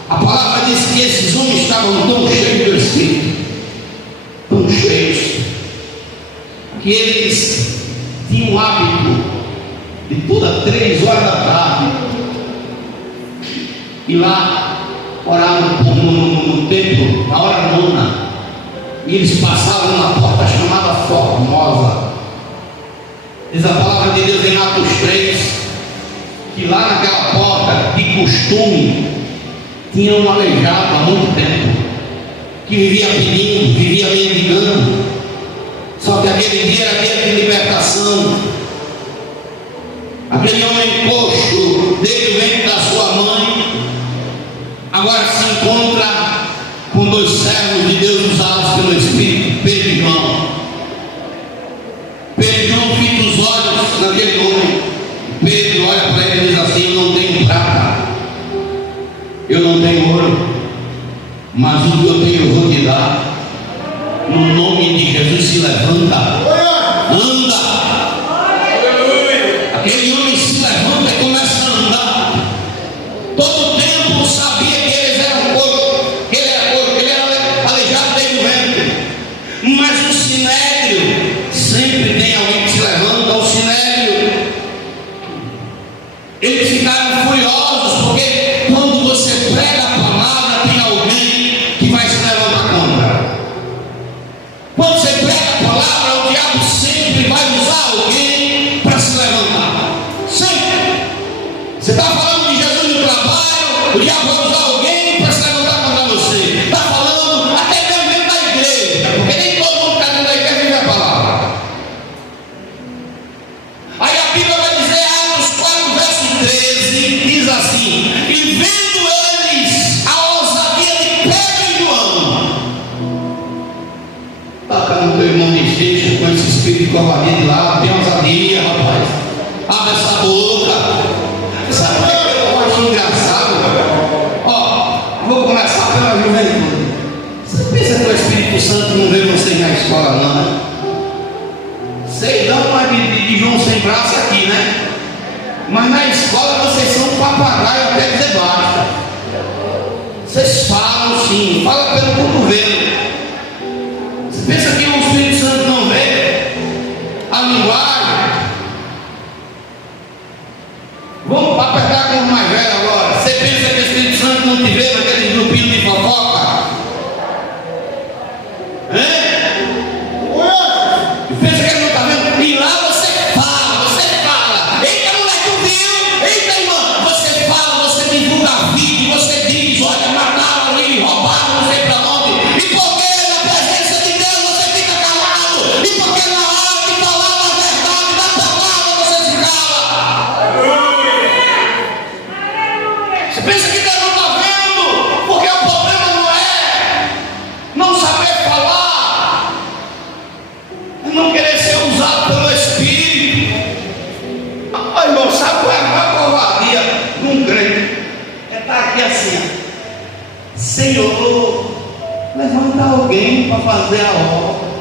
A palavra diz que esses homens estavam tão cheios do Espírito, tão cheios, que eles tinham o hábito de toda 3 horas da tarde ir lá orar no templo, na hora nona. E eles passavam na porta chamada Formosa. Diz a palavra de Deus em Atos 3, que lá naquela porta, de costume, tinha um aleijado há muito tempo, que vivia pedindo, vivia mendigando. Só que aquele dia era dia de libertação. Aquele homem coxo, desde o ventre da sua mãe, agora se encontra com 2 servos de Deus usados pelo Espírito, Pedro e João. Pedro e João fitam os olhos naquele homem. Pedro olha para ele e diz assim: eu não tenho prata, eu não tenho ouro, mas o que eu tenho eu vou te dar. No nome de Jesus, se levanta, anda. Aquele homem se levanta e começa a andar. Todo o tempo sabia que eles eram coxos, que ele era coxo, que ele era aleijado desde o ventre. Mas o sinédrio, sempre tem alguém que se levanta ao sinédrio. Eles ficaram furiosos, porque quando você prega a palavra, tem alguém que vai se levantar contra. Quando você prega a palavra, o diabo sempre vai usar alguém para se levantar. Sempre. Você está falando de Jesus no trabalho, o diabo vai usar alguém para se levantar contra você. Está falando até mesmo dentro da igreja, porque nem todo mundo que está dentro da igreja vive a palavra. Aí a Bíblia vai dizer, Atos 4, verso 13, diz assim: e vendo eles a ousadia de Pedro e João. Toca no teu irmão de esteja com esse espírito de covardia de lá, tem ousadia, rapaz. Abre essa boca. Sabe o que eu acho engraçado? Ó, vou começar pela juventude. Você pensa que o Espírito Santo não vê vocês na escola, não, né? Vocês dão uma de João sem braço aqui, né? Mas na escola vocês são um papagaio até dizer basta. Vocês falam sim, fala pelo cotovelo. Você pensa que o Espírito Santo não vê? Você pensa que Deus não está vendo? Porque o problema não é não saber falar, é não querer ser usado pelo Espírito. Ah, irmão, sabe qual é a maior covardia de um crente? É estar aqui assim, ó. Senhor, levanta alguém para fazer a obra.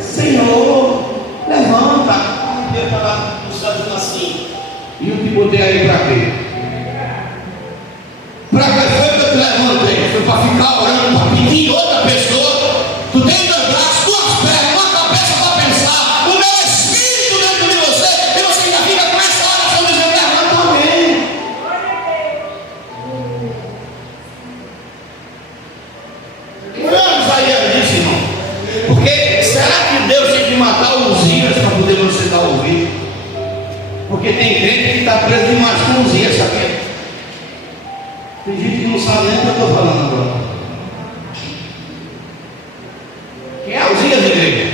Senhor, levanta. Deus estava nos fazendo assim. E eu te botei aí para quê? Para que foi que eu te levantei? Foi para ficar orando, para pedir outra pessoa. Tu tem dois braços, duas pernas, uma cabeça para pensar. O meu espírito dentro de você. E você ainda fica com essa oração dizendo: levanta alguém. Isaías disse, irmão. Porque será que Deus tem que matar os Uzias para poder você dar ouvido? Porque tem crente que está preso demais com Uzias, sabe? Tem gente que não sabe nem o que eu estou falando agora. Quem é Uzias, igreja?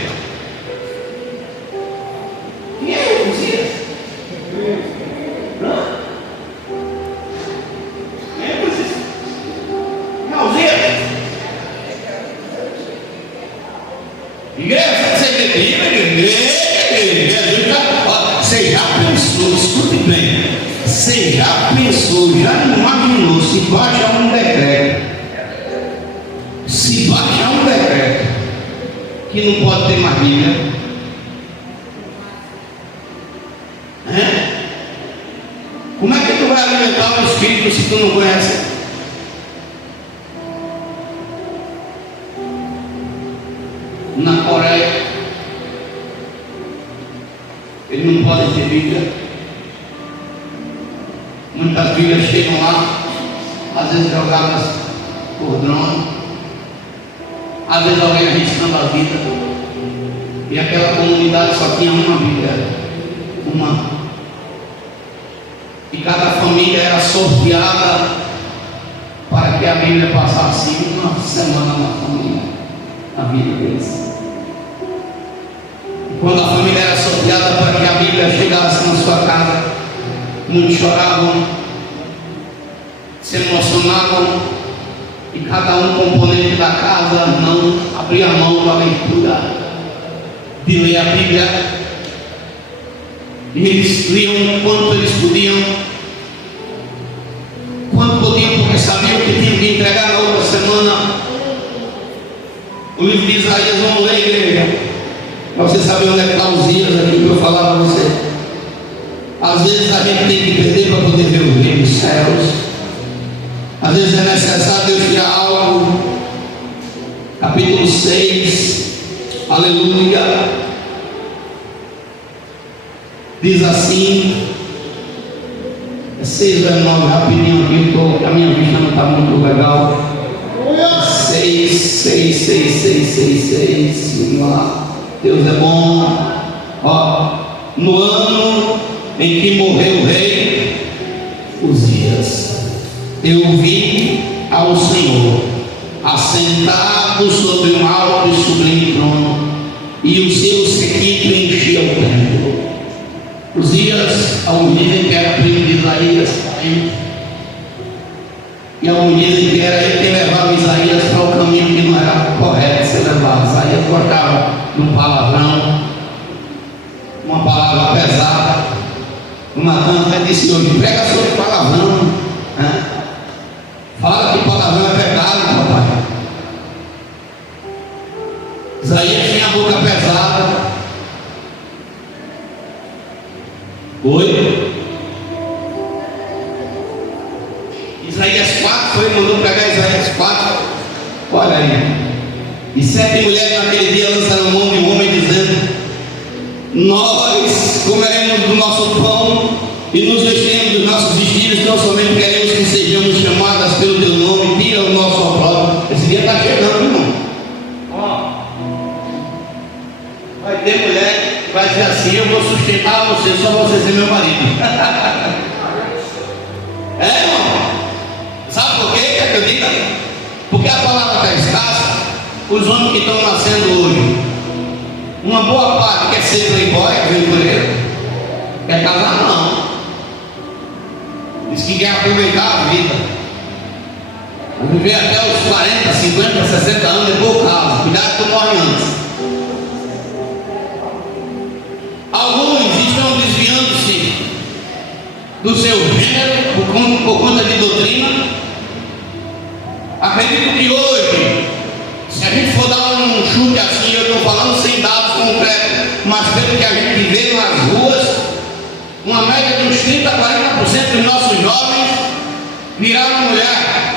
Quem é Uzias? Hã? Quem é Uzias? Quem é Uzias? Igreja, você você já pensou, escute bem, você já pensou, já imaginou se baixa um decreto, que não pode ter mais Bíblia? Como é que tu vai alimentar o Espírito se tu não conhece? Na Coreia, eles não podem ter Bíblia. Muitas Bíblias chegam lá, às vezes jogadas por drone, às vezes alguém arriscando a vida, e aquela comunidade só tinha uma Bíblia, uma, e cada família era sorteada para que a Bíblia passasse uma semana na família, na vida deles. Quando a família era sorteada para que a Bíblia chegasse na sua casa, muitos choravam, se emocionavam, e cada um componente da casa não abria mão da leitura, de ler a Bíblia. E eles liam quanto eles podiam, quanto podiam, porque sabiam que tinham que entregar na outra semana. O livro de Isaías, vamos ler, igreja. Para você saber onde é que está os dias aqui para eu falar para você. Às vezes a gente tem que perder para poder ver o reino dos céus. Às vezes é necessário Deus tirar algo. Capítulo 6, aleluia. Diz assim, 6 ou 9, rapidinho aqui, a minha vista não está muito legal. 6, vamos lá. Deus é bom. Ó, no ano em que morreu o rei Uzias, eu vi ao Senhor assentado sobre um alto e sublime trono, e o seu séquito enchia o templo. Uzias, alguns dizem que era primo de Isaías, e alguns dizem que era ele que levava Isaías para o caminho que não era correto ser levado. Isaías gostava de um palavrão, uma palavra pesada. Uma canta disse hoje: prega sobre palavrão, né? Fala que palavrão é pecado, papai. Isaías tinha a boca pesada. Oi? Isaías 4, foi, mandou pregar Isaías 4. Olha aí. E 7 mulheres naquele dia lançaram mão de um homem dizendo: nós comeremos do nosso pão e nos vestiremos dos nossos vestidos, tão somente queremos que sejamos chamadas pelo teu nome, tira o nosso opróbrio. Esse dia está chegando, irmão. Ó, vai ter mulher que vai dizer assim: eu vou sustentar você, só você ser meu marido. É, irmão. Sabe por quê? Quer que eu diga? Porque a palavra está escassa. Os homens que estão nascendo hoje, uma boa parte quer ser playboy, aventureiro, quer casar não. Diz que quer aproveitar a vida. Vou viver até os 40, 50, 60 anos, depois casa. Cuidado que tu morre antes. Alguns estão desviando-se do seu gênero por conta de doutrina. Acredito que hoje, se a gente for dar um chute assim, eu estou falando sem dados concretos, mas pelo que a gente vê nas ruas, uma média de uns 30 a 40% dos nossos jovens viraram mulher.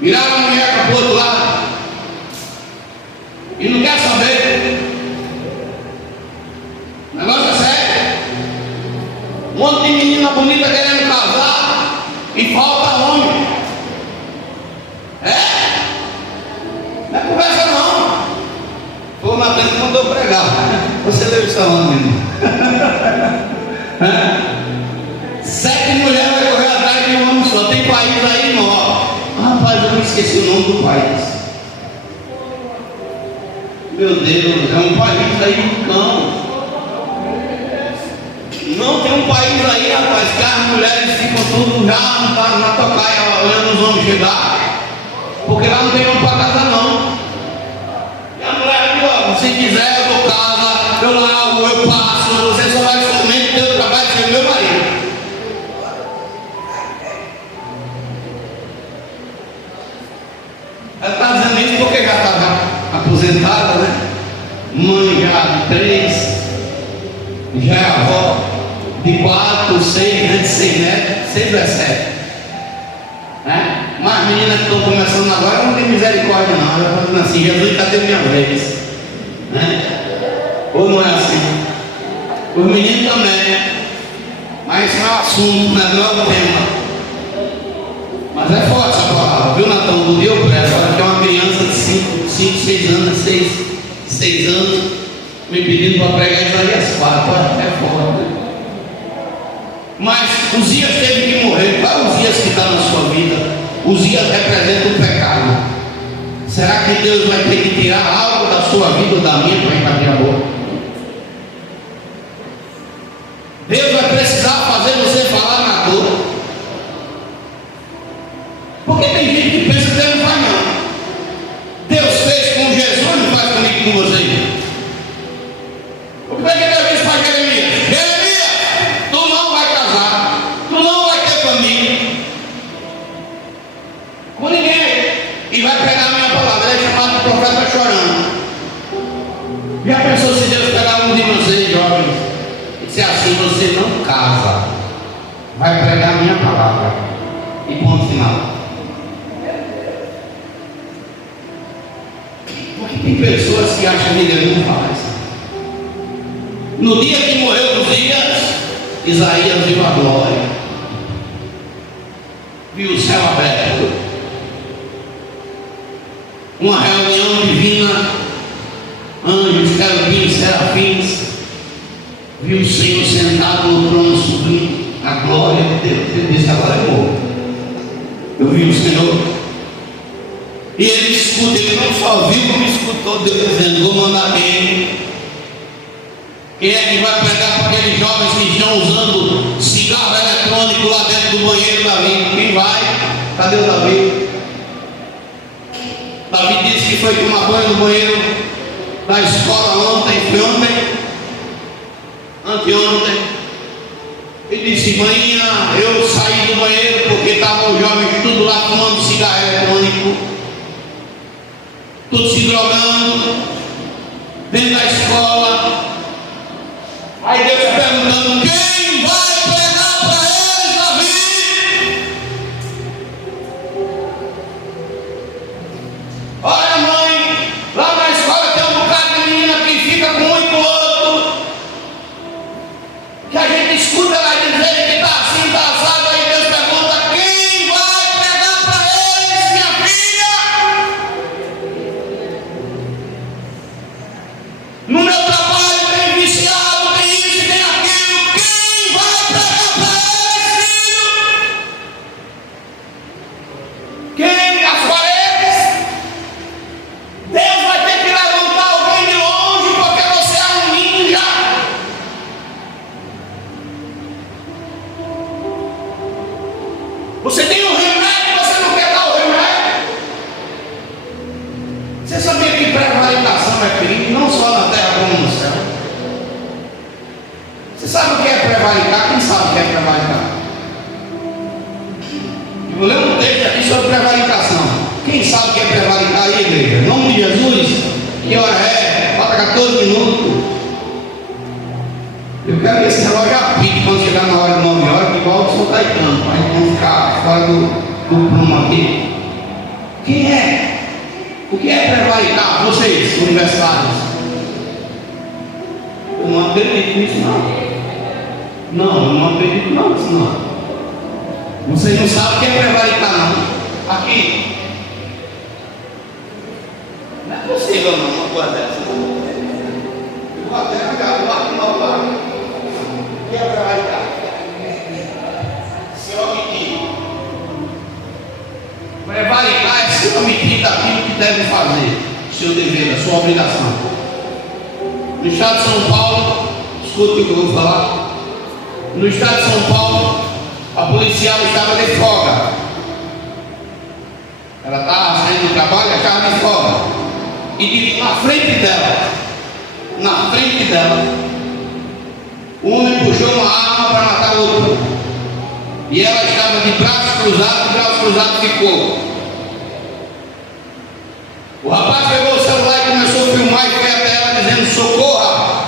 Viraram mulher para o outro lado. E não quer saber. O negócio é sério. Um monte de menina bonita querendo casar e falta homem. Não é conversa não. Pô, Matheus mandou pregar. Você leu isso aonde? 7 mulheres vai correr atrás de um homem só. Tem país aí, irmão. Rapaz, eu não esqueci o nome do país. Meu Deus, é um país aí do cão. Não, tem um país aí, rapaz, que as mulheres ficam tudo já na tocaia olhando os homens chegar. Porque lá não tem homem para casa não. E a mulher aqui, ó, se quiser eu dou casa, eu lavo, eu passo, você só vai somente ter o trabalho de ser meu marido. Ela está dizendo isso porque já está aposentada, né? Mãe já de 3, já é avó de 4, 6, né? De 6 netos, 6 é 7. Né? Mas as meninas que estão começando agora não tem misericórdia não. Elas estão dizendo assim, Jesus, cadê minha vez? Né? Ou não é assim? Os meninos também. Mas isso não é assunto, né? Não é o tema. Mas é forte essa palavra, viu, Natão? Do dia eu presto. Olha, tem uma criança de 5, 6 anos, 6 anos, me pedindo para pregar Isaías 4. É forte. Mas Uzias teve que morrer. Qual é o Uzias que está na sua vida? Uzias representa o pecado. Será que Deus vai ter que tirar algo da sua vida ou da minha para encaminhar a boca? Deus vai precisar fazer você falar na dor. Porque tem gente que pensa que Deus não faz não. Deus fez com Jesus, não faz comigo e com você. O que é que Deus disse para Jeremias? Jeremias, tu não vai casar, tu não vai ter família com ninguém. E vai pegar a minha palavra. Ele é chamado de profeta chorando. Já pensou se Deus pegar um de vocês, jovens, e disser assim, você não casa, vai pregar a minha palavra. E ponto final. Porque tem pessoas que acham que Deus não faz. No dia que morreu Uzias, Isaías viu a glória, viu o céu aberto, uma reunião divina, anjos, querubins, serafins, viu o Senhor sentado no trono sublime, a glória de Deus. Ele disse, agora é bom. Eu vi o Senhor. E ele escuta, ele não só viu como escutou Deus dizendo, vou mandar quem? Quem é que vai pregar para aqueles jovens que estão usando cigarro eletrônico lá dentro do banheiro, Davi? Quem vai? Cadê o Davi? Davi disse que foi tomar banho no banheiro da escola ontem, foi ontem? Anteontem. Ele disse, manhã eu saí do banheiro porque estavam os jovens tudo lá fumando cigarro eletrônico, tudo se drogando, dentro da escola. Aí Deus perguntando, quem vai pregar para eles, Davi? Olha, mãe, lá na escola tem um bocado de menina que fica com um e com o outro, que a gente escuta ela dizer que está assim, está assado. Aí Deus pergunta, quem vai pregar para eles, minha filha? No meu trabalho tem viciado, tem isso, tem Você tem um remédio, você não quer dar o remédio. Você sabia que prevaricação é crime, não só na terra como no céu? Você sabe o que é prevaricar? Quem sabe o que é prevaricar? Eu vou ler um texto aqui sobre prevaricação. Quem sabe o que é prevaricar aí, igreja? Em nome de Jesus. Que hora é? Falta 14 minutos. Eu quero que esse relógio apite quando chegar na hora de 9 horas, igual o São Caetano, para a gente não ficar fora do prumo aqui. Quem é? O que é prevaricar? Vocês, universitários? Eu não acredito nisso, não. Não, eu não acredito não, nisso não. Vocês não sabem o que é prevaricar, não. Aqui. Não é possível não, uma coisa dessa. Eu vou até pegar o lado de novo lá. O que é prevaricar? Se omitir. Prevaricar é se omitir daquilo que deve fazer. Seu dever, a sua obrigação. No estado de São Paulo, escute o que eu vou falar. No estado de São Paulo, a policial estava de folga. Ela estava saindo do trabalho, estava de folga. E na frente dela, o homem puxou uma arma para matar o outro. E ela estava de braços cruzados ficou. O rapaz pegou o celular e começou a filmar e foi até ela dizendo: socorra!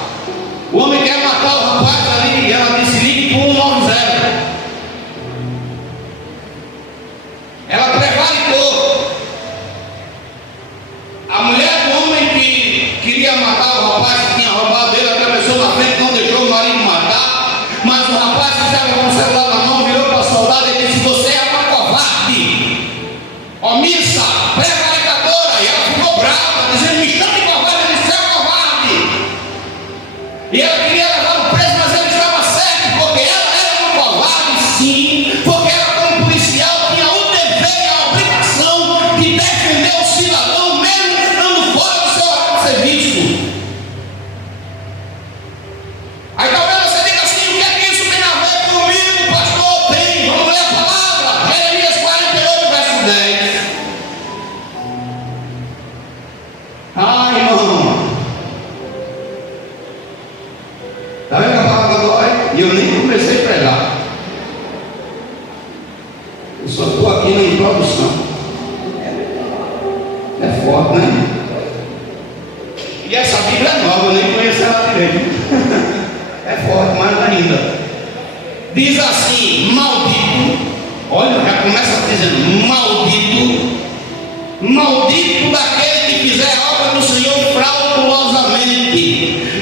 O homem quer matar o rapaz ali. E ela disse: ligue para 190. Ela prevaricou. A mulher do homem que queria matar o rapaz que tinha roubado ele, atravessou na frente, não deixou o marido matar. Mas o rapaz que estava com o celular na mão virou para a soldada e disse: você é uma covarde, omissa, prevaricadora. E ela ficou brava, dizendo: me chame de covarde, ele disse: é covarde. E ela queria levá-lo preso, mas ele estava certo, porque ela era uma covarde, sim, porque ela, como policial, tinha o dever e a obrigação de defender o cidadão, mesmo estando fora do seu horário de serviço. Aí talvez você diga assim: o que é que isso tem a ver comigo, pastor? Tem, vamos ler a palavra, Jeremias 48, verso 10. Ai, irmão, está vendo a palavra agora? E eu nem comecei a pregar. Eu só estou aqui na introdução. É forte, né? E essa Bíblia é nova, eu nem conheço ela direito. É forte, mais ainda. Diz assim: maldito. Olha, já começa dizendo: maldito daquele que fizer a obra do Senhor fraudulosamente,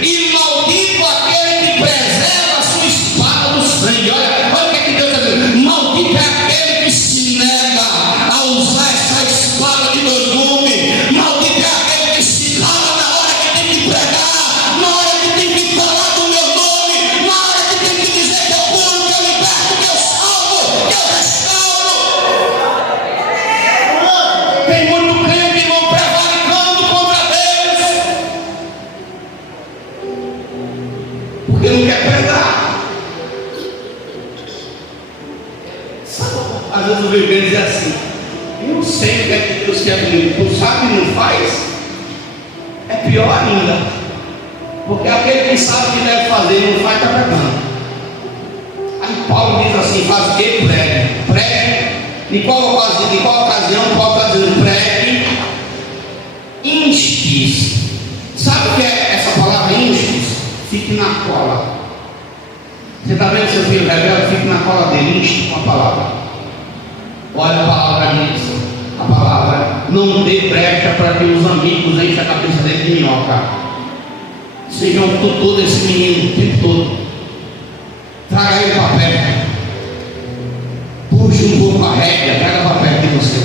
e maldito aquele que preserva a sua espada do sangue. Olha o que é que Deus está dizendo: maldito é aquele que se nega a usar essa espada de dois gumes. Maldito é aquele que se cala na hora que tem que pregar, na hora que tem que falar do meu nome, na hora que tem que dizer que eu curo, que eu liberto, que eu salvo, que eu restauro. Tem muito crente, irmão, prevaricando contra Deus, porque não quer pregar. Sabe, às vezes eu vejo ele dizer assim: eu sei o que é que Deus quer comigo. Tu sabe e não faz? É pior ainda, porque aquele que sabe o que deve fazer e não faz, está pregando. Aí Paulo diz assim: faz o que? Pregue. Em qual ocasião Paulo está dizendo: pregue, instes. Sabe o que é essa palavra instes? Fique na cola. Você está vendo seu filho rebelde? Fique na cola dele, inste com a palavra. Olha a palavra nisso. A palavra: não dê brecha para que os amigos enchem a cabeça dele de minhoca. Sejam o tutor desse menino o tempo todo. Traga ele para perto. Puxe um pouco a rédea, traga para perto de você.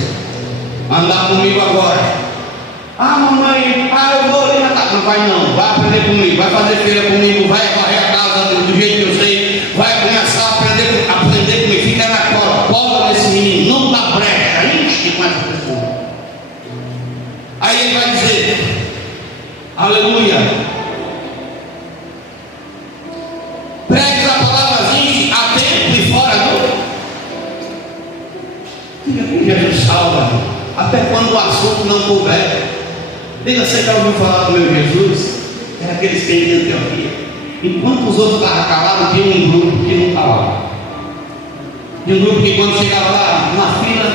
Andar comigo agora. Ah, mamãe, eu vou ali na casa. Não vai não, vai aprender comigo, vai fazer feira comigo, vai varrer a casa do jeito que eu sei, vai começar a aprender comigo, fica na cola desse menino, não dá brecha, enche com essa pessoa. Aí ele vai dizer: aleluia, pregue a palavra a tempo e fora do. Jesus salva, até quando o assunto não couber. Diga, você já ouviu falar do meu Jesus? Era aqueles que iam teoria. Enquanto os outros estavam calados, tinha um grupo que não calava. Tinha um grupo que quando chegava lá na fila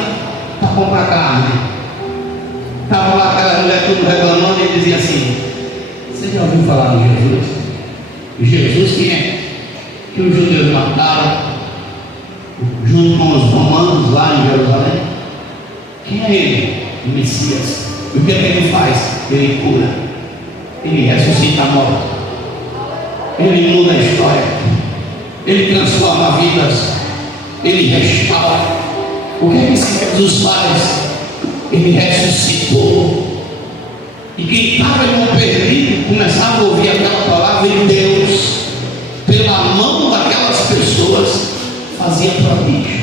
para comprar carne, estava lá aquela mulher tudo reclamando e dizia assim: você já ouviu falar de Jesus? Jesus quem é? Que os judeus mataram junto com os romanos lá em Jerusalém. Quem é ele? O Messias. O que é que ele faz? Ele cura, ele ressuscita a morte, ele muda a história, ele transforma vidas, ele restaura. O que é que esse Jesus faz? Ele ressuscitou. E quem estava no perdido começava a ouvir aquela palavra e Deus, pela mão daquelas pessoas, fazia prodígio.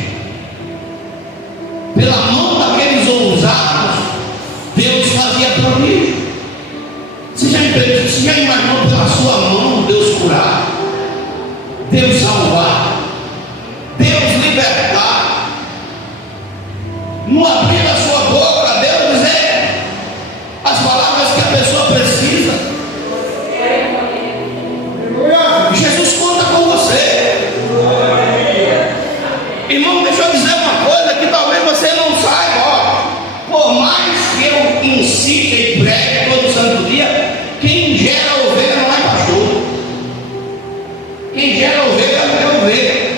Pela mão daqueles ousados, Deus fazia prodígio. Você já imaginou pela sua mão Deus curar, Deus salvar, Deus libertar, no abrir da sua boca, Deus dizer as palavras que a pessoa precisa. Jesus conta com você. Irmão, deixa eu dizer uma coisa que talvez você não saiba. Ó, por mais que eu insista e pregue todo santo dia, quem gera ovelha não é pastor. Quem gera ovelha é ovelha.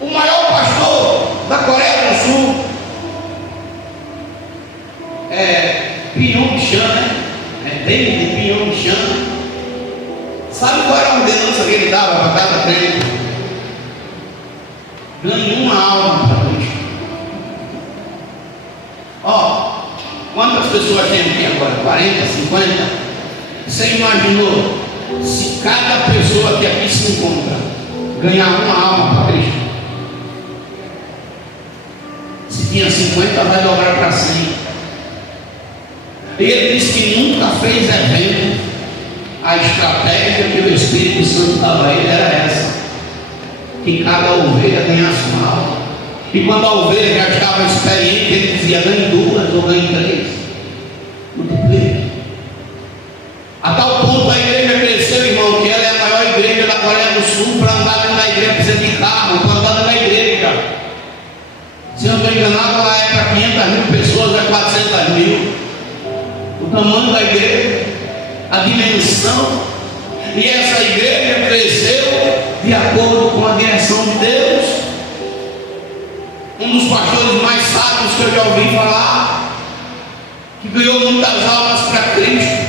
O maior pastor da Coreia do Sul é Pyongyang, né? É David Pyongyang. Sabe qual era a ordenança que ele dava para cada crente? Ganhe uma alma para Cristo. Ó, quantas pessoas tem aqui agora? 40, 50? Você imaginou se cada pessoa que aqui se encontra ganhar uma alma para Cristo? Se tinha 50, vai dobrar para 100. Ele disse que nunca fez evento. A estratégia que o Espírito Santo dava a ele era essa: que cada ovelha ganhasse uma alma. E quando a ovelha já estava experiente, ele dizia: ganhe 2 ou ganhe 3, multiplique. A tal ponto a igreja cresceu, irmão, que ela é a maior igreja da Coreia do Sul. Para andar dentro da igreja precisa de carro, para andar dentro da igreja. Se eu não estou enganado, ela é para 500 mil pessoas, é 400 mil. O tamanho da igreja, a dimensão. E essa igreja cresceu de acordo com a direção de Deus. Um dos pastores mais sábios que eu já ouvi falar, que ganhou muitas almas para Cristo,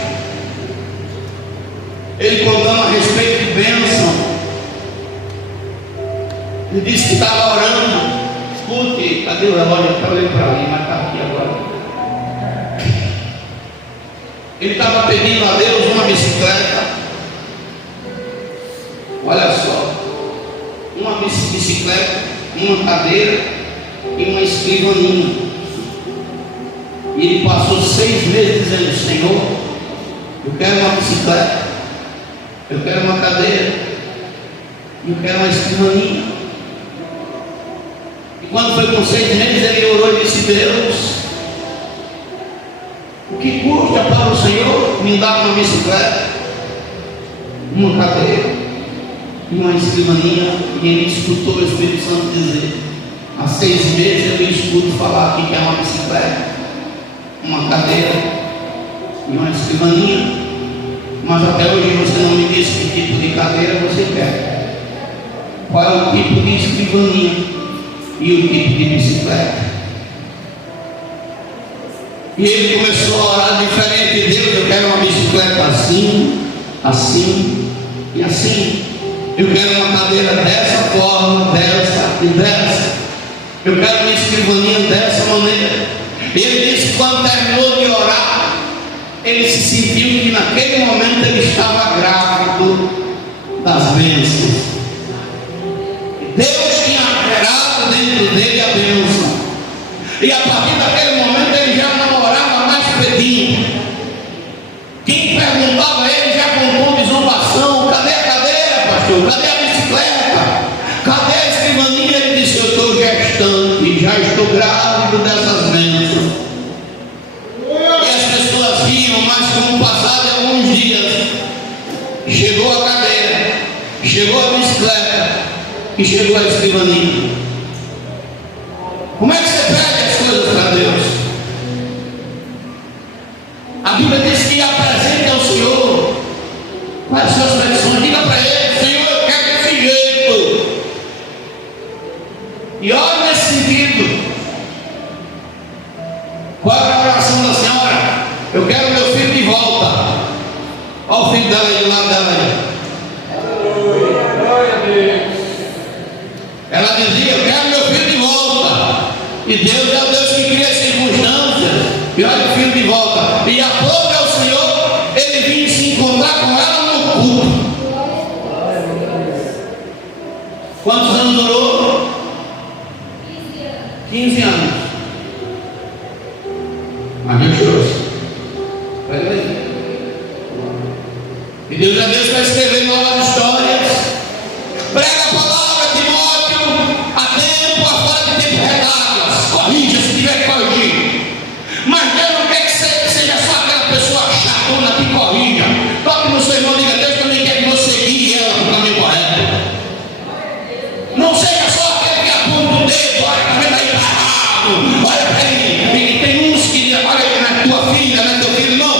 ele contando a respeito de bênção, ele disse que estava orando. Escute, cadê o relógio? Eu falei para ali, mas está aqui agora. Ele estava pedindo a Deus uma bicicleta. Olha só, uma bicicleta, uma cadeira e uma escrivaninha. E ele passou 6 meses dizendo: Senhor, eu quero uma bicicleta, eu quero uma cadeira, eu quero uma escrivaninha. E quando foi com 6 meses, ele orou e disse: Deus, o que custa para o Senhor me dar uma bicicleta, uma cadeira e uma escrivaninha? E ele escutou o Espírito Santo dizer: há 6 meses eu escuto falar aqui que é uma bicicleta, uma cadeira e uma escrivaninha, mas até hoje você não me disse que tipo de cadeira você quer, qual é o tipo de escrivaninha e o tipo de bicicleta. E ele começou a orar diferente de Deus: eu quero uma bicicleta assim, assim e assim. Eu quero uma cadeira dessa forma, dessa e dessa. Eu quero uma escrivaninha dessa maneira. Ele disse que quando terminou de orar, ele se sentiu que naquele momento ele estava grávido das bênçãos. Deus tinha gerado dentro dele a bênção. E a partir daquele momento ele já não orava mais pedindo. Quem perguntava a ele já contou de zombação: cadê a cadeira, pastor? Cadê a bicicleta? Cadê a escrivaninha? Ele disse: eu estou gerando já estou grávido dessas bênçãos. E as pessoas riam, mas com o passar de alguns dias, chegou a cadeira, chegou a bicicleta e chegou a escrivaninha. Como é que você pede as coisas para Deus? A Bíblia diz que apresente ao Senhor quais são as petições. Diga para Ele: Senhor, eu quero desse jeito. E olha nesse sentido. Qual é a oração da senhora? Eu quero meu filho de volta. Olha o filho dela aí do lado dela aí. Ela dizia: eu quero meu filho de volta. E Deus é o Deus que cria circunstâncias. E olha o filho de volta. E a pouco é o Senhor, ele vinha se encontrar com ela no culto. Quantos anos durou? 15 anos. A gente trouxe. Olha aí. E Deus é Deus para escrever novas histórias. Prega a palavra, Timóteo, a tempo, a fora de tempo, redargas. Corrija se tiver que corrigir. Mas Deus não quer que você seja só aquela pessoa chatona que corrija. Toque no seu irmão e diga: Deus também quer que você guie ela para o caminho correto. Não seja só aquele que aponta o dedo, olha, está vendo aí, está errado. Olha para ele. Tem uns que dizem: olha, não é tua filha, não é teu filho. Não,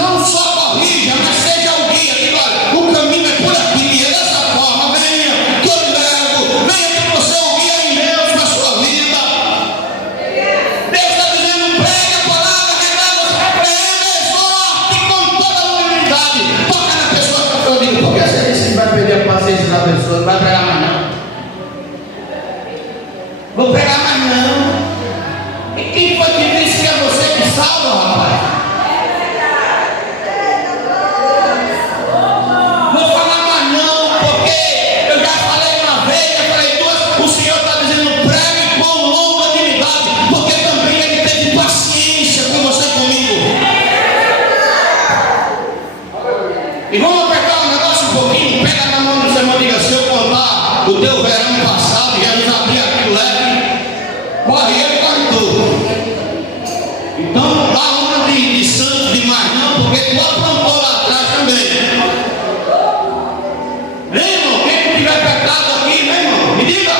não só corrija, mas seja o guia. Diga: olha, o caminho é por aqui, é dessa forma. Venha, que eu levo. Venha que você é o guia em Deus na sua vida. Deus está dizendo: pregue a palavra, repreenda, exorte com toda a humildade. Toca na pessoa que eu digo: porque você disse que vai perder a paciência da pessoa, não vai pregar mais não. Vou pregar mais não. E quem foi que disse que é você que salva, rapaz? Vou falar mais não, porque eu já falei uma vez, eu falei duas. O Senhor está dizendo: pregue com longanimidade, porque também Ele teve paciência com você e comigo. E vamos apertar o negócio um pouquinho. Pega na mão do seu irmão e diga: se eu contar o teu verão passado, Jesus abriu aquilo leve, corre ele, corre tudo. Então não dá uma de santo demais não, porque tu aprontou lá atrás também. Vem, irmão, quem não tiver pecado aqui, vem, irmão, me diga.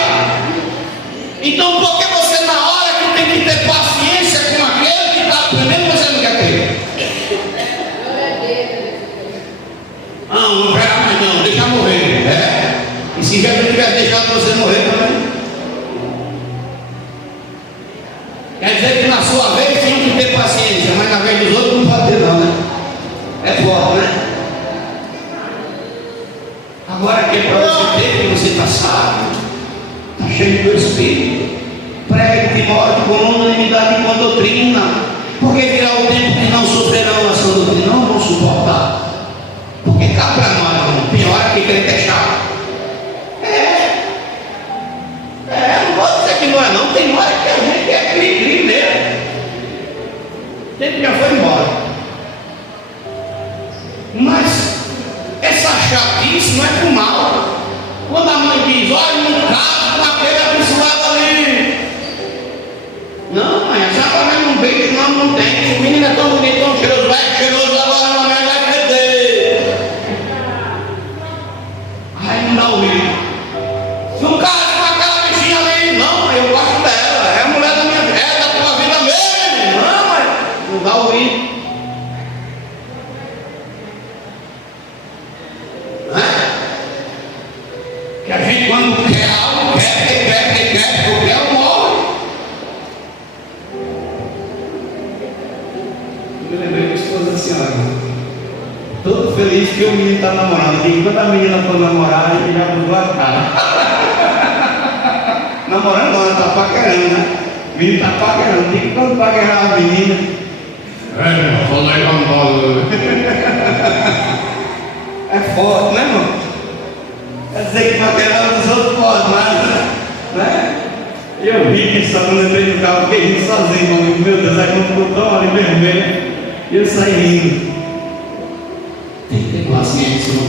Então por que você, na hora que tem que ter paciência com aquele que está aprendendo, você não quer ter? Não vou pegar mais não, deixa morrer. É. E se Jesus tiver deixado você morrer também? Quer dizer que na sua vez tem que ter paciência, mas na vez dos outros não pode ter não, né? É forte, né? Agora que é para você ter, que você está sábio, está cheio do Espírito, pregue Timóteo com unanimidade e com doutrina, porque virá o tempo que não sofrerão a sua doutrina, não vão suportar. Porque cá para nós, irmão, tem hora que crente é chato. Não vou dizer que não é não, tem hora que a gente é cri-cri mesmo. O tempo já foi embora. Mas essa chatice não é pro mal. Quando a mãe diz: olha, não caso com aquele abençoado ali. Não, mãe, a senhora não beijo, não tem. O menino é tão bonito, tão cheiroso, vai cheiroso, agora a mãe vai perder. Aí não dá o rio. Não caso com aquela bichinha ali, não, eu gosto dela, é a mulher da minha vida, é da tua vida mesmo, não, mas não dá o rio. Que a gente quando quer algo, quer, porque quer, eu morro. Eu me lembrei da esposa da senhora, todo feliz que o menino está namorando. E quando a menina for namorar, ele já mudou a cara. Namorando não, ela está paquerando, né? O menino está paquerando. E quando paquerar a menina, É, falou aí uma bola. é forte, né, irmão? Quer dizer que paquerar os outros podem, mas, né? Eu vi que só quando eu entrei no carro, fiquei rindo sozinho comigo. Meu Deus, aí quando ficou tão ali vermelho, eu saí rindo. Tem que ter paciência, irmão.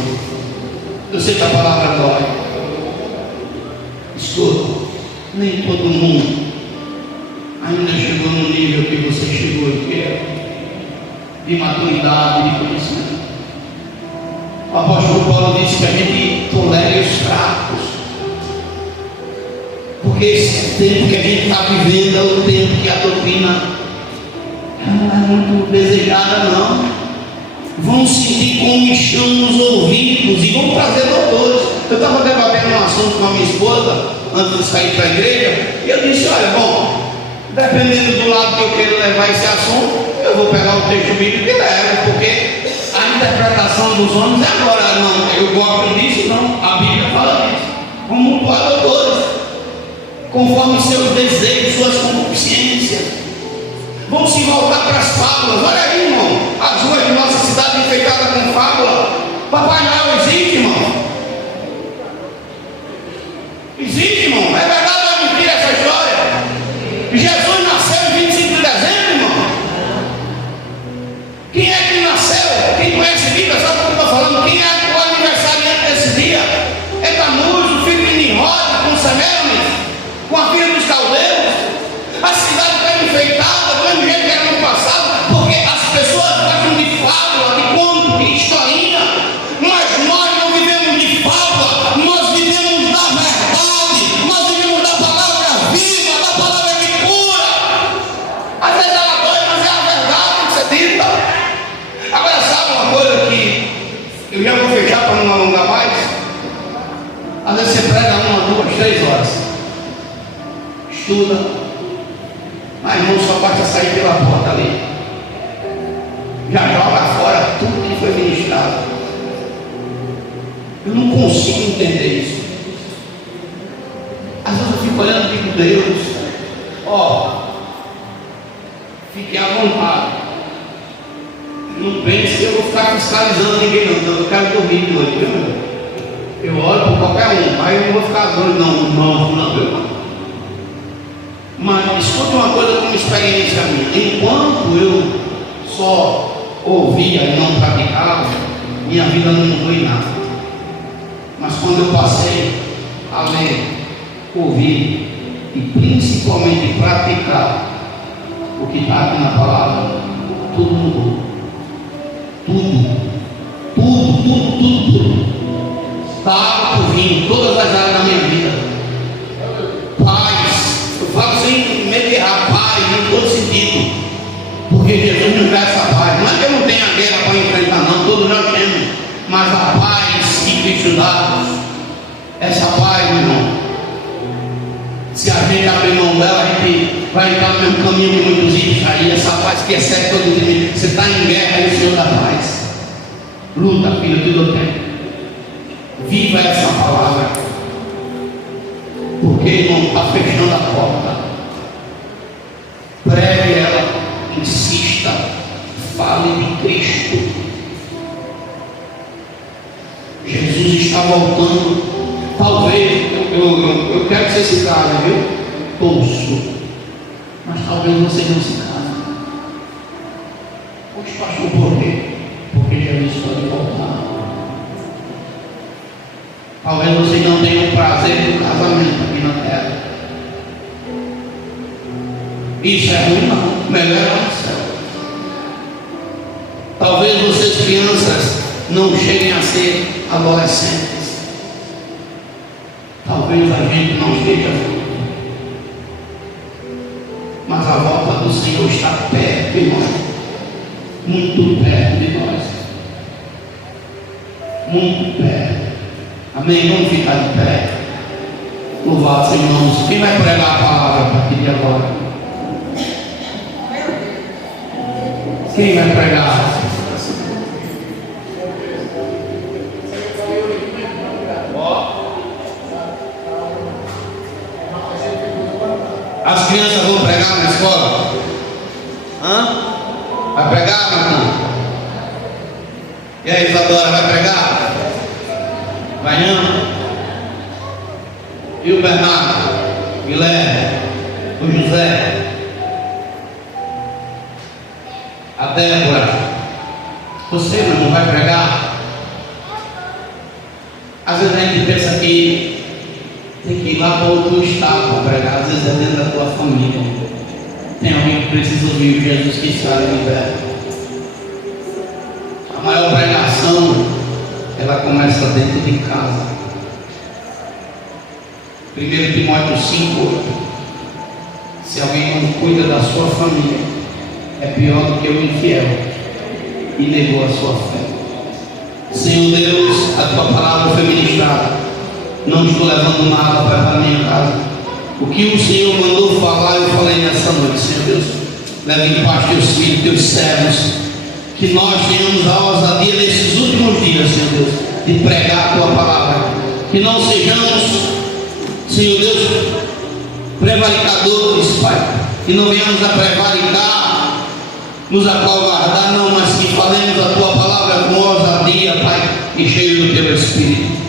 Eu sei que a palavra dói. Escuta, nem todo mundo ainda chegou no nível que você chegou aqui, de maturidade, de conhecimento. O apóstolo Paulo disse que a gente tolere os fracos, porque esse tempo que a gente está vivendo é o tempo que a doutrina não é muito desejada, não. Vão sentir comichão nos ouvidos e vão trazer doutores. Eu estava debatendo um assunto com a minha esposa antes de sair para a igreja, e eu disse: olha, bom, dependendo do lado que eu quero levar esse assunto, eu vou pegar o texto bíblico e levo, porque a interpretação dos homens é agora, não, eu gosto disso, não, a Bíblia fala disso. Vamos mutuar doutores, conforme seus desejos, suas concupiscências. Vamos se voltar para as fábulas. Olha aí, irmão, as ruas de nossa cidade enfeitadas com fábula. Papai Noel existe, irmão? Existe, irmão? É verdade ou é mentira essa história? Jesus nasceu em 25 de dezembro, irmão. Quem é que nasceu? Quem conhece a Bíblia sabe o que eu estou falando. Quem é o aniversariante desse dia? É Tamuz, o filho de Nimrod, com Semiramis, com a filha dos caldeus. A cidade está enfeitada do mesmo jeito que era no passado, porque as pessoas gostam de fábula, de conto, de historinha. Mas nós não vivemos de fábula, nós vivemos da verdade, nós vivemos da palavra viva, da palavra que cura. Às vezes ela dói, mas é a verdade que você dita. Agora, sabe uma coisa que eu já vou fechar para não alongar mais? Às vezes você prega 1, 2, 3 horas, estuda, mas irmão, só basta sair pela porta ali, já joga fora tudo que foi ministrado. Eu não consigo entender isso. Às vezes eu fico olhando e digo: Deus, fique à vontade, não pense que eu vou ficar fiscalizando ninguém, não. Eu quero dormir de noite, viu? Eu olho por qualquer um, mas eu não vou ficar doido, não. Mas escuta uma coisa como experiência minha. Enquanto eu só ouvia e não praticava, minha vida não mudou em nada. Mas quando eu passei a ler, ouvir e principalmente praticar o que está aqui na palavra, tudo mudou. Tudo. Está por vir em todas as áreas da minha vida. Paz, eu falo sem mediar, paz em todo sentido, porque Jesus nos dá essa paz. Não é que eu não tenha guerra para enfrentar, não, todos nós temos, mas a paz que Cristo dá, essa paz, meu irmão, se a gente abrir mão dela, a gente vai entrar no mesmo caminho que muitos ímpios aí. Essa paz que excede todo o inimigo. Você está em guerra e o Senhor da paz. Luta, filho, tudo eu tenho. Viva essa palavra, porque irmão, está fechando a porta. Pregue ela, insista, fale de Cristo. Jesus está voltando. Talvez, eu quero que você se case, viu? Torço. Mas talvez você não se case. Pois, pastor, por quê? Porque Jesus pode voltar. Talvez você não tenha o prazer do casamento aqui na terra. Isso é ruim, não. Melhor é lá no céu. Talvez vocês, crianças, não cheguem a ser adolescentes. Talvez a gente não esteja junto. Mas a volta do Senhor está perto de nós. Muito perto de nós. Muito perto. Amém? Vamos ficar de pé. Louvado seja, irmãos. Quem vai pregar a palavra a partir de agora? Quem vai pregar? As crianças vão pregar na escola? Vai pregar, Natan? E aí, Isadora, vai pregar? Vai não? E o Bernardo? Guilherme? O José? A Débora? Você, meu irmão, vai pregar? Às vezes a gente pensa que tem que ir lá para outro estado para pregar. Às vezes é dentro da tua família. Tem alguém que precisa ouvir Jesus que está liberto. A maior pregação, ela começa dentro de casa. 1 Timóteo 5:8. Se alguém não cuida da sua família, é pior do que o infiel e negou a sua fé. Senhor Deus, a tua palavra foi ministrada. Não estou levando nada para a minha casa. O que o Senhor mandou falar, eu falei nessa noite. Senhor Deus, leve em paz teus filhos, teus servos, que nós tenhamos a ousadia nesses últimos dias, Senhor Deus, de pregar a tua palavra. Que não sejamos, Senhor Deus, prevaricadores, Pai. Que não venhamos a prevaricar, nos acovardar, não, mas que falemos a tua palavra com ousadia, Pai, e cheio do teu Espírito.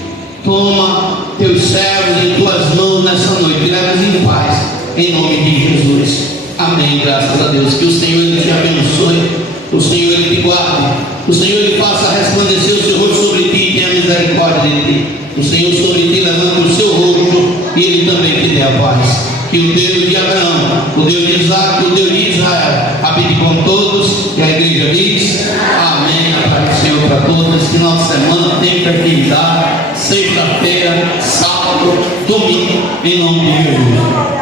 Toma teus servos em tuas mãos nessa noite, leva-os em paz, em nome de Jesus. Amém, graças a Deus. Que o Senhor Ele te abençoe, o Senhor Ele te guarde, o Senhor Ele faça resplandecer o seu rosto sobre ti e tenha misericórdia de ti. O Senhor sobre ti levanta o seu rosto e Ele também te dê a paz. Que o Deus de Abraão, o Deus de Isaac, o Deus de Israel habite com todos. E a igreja diz amém. A paz do Senhor para todos. Esse final de semana tem atividade, sexta-feira, sábado, domingo, em nome de Jesus.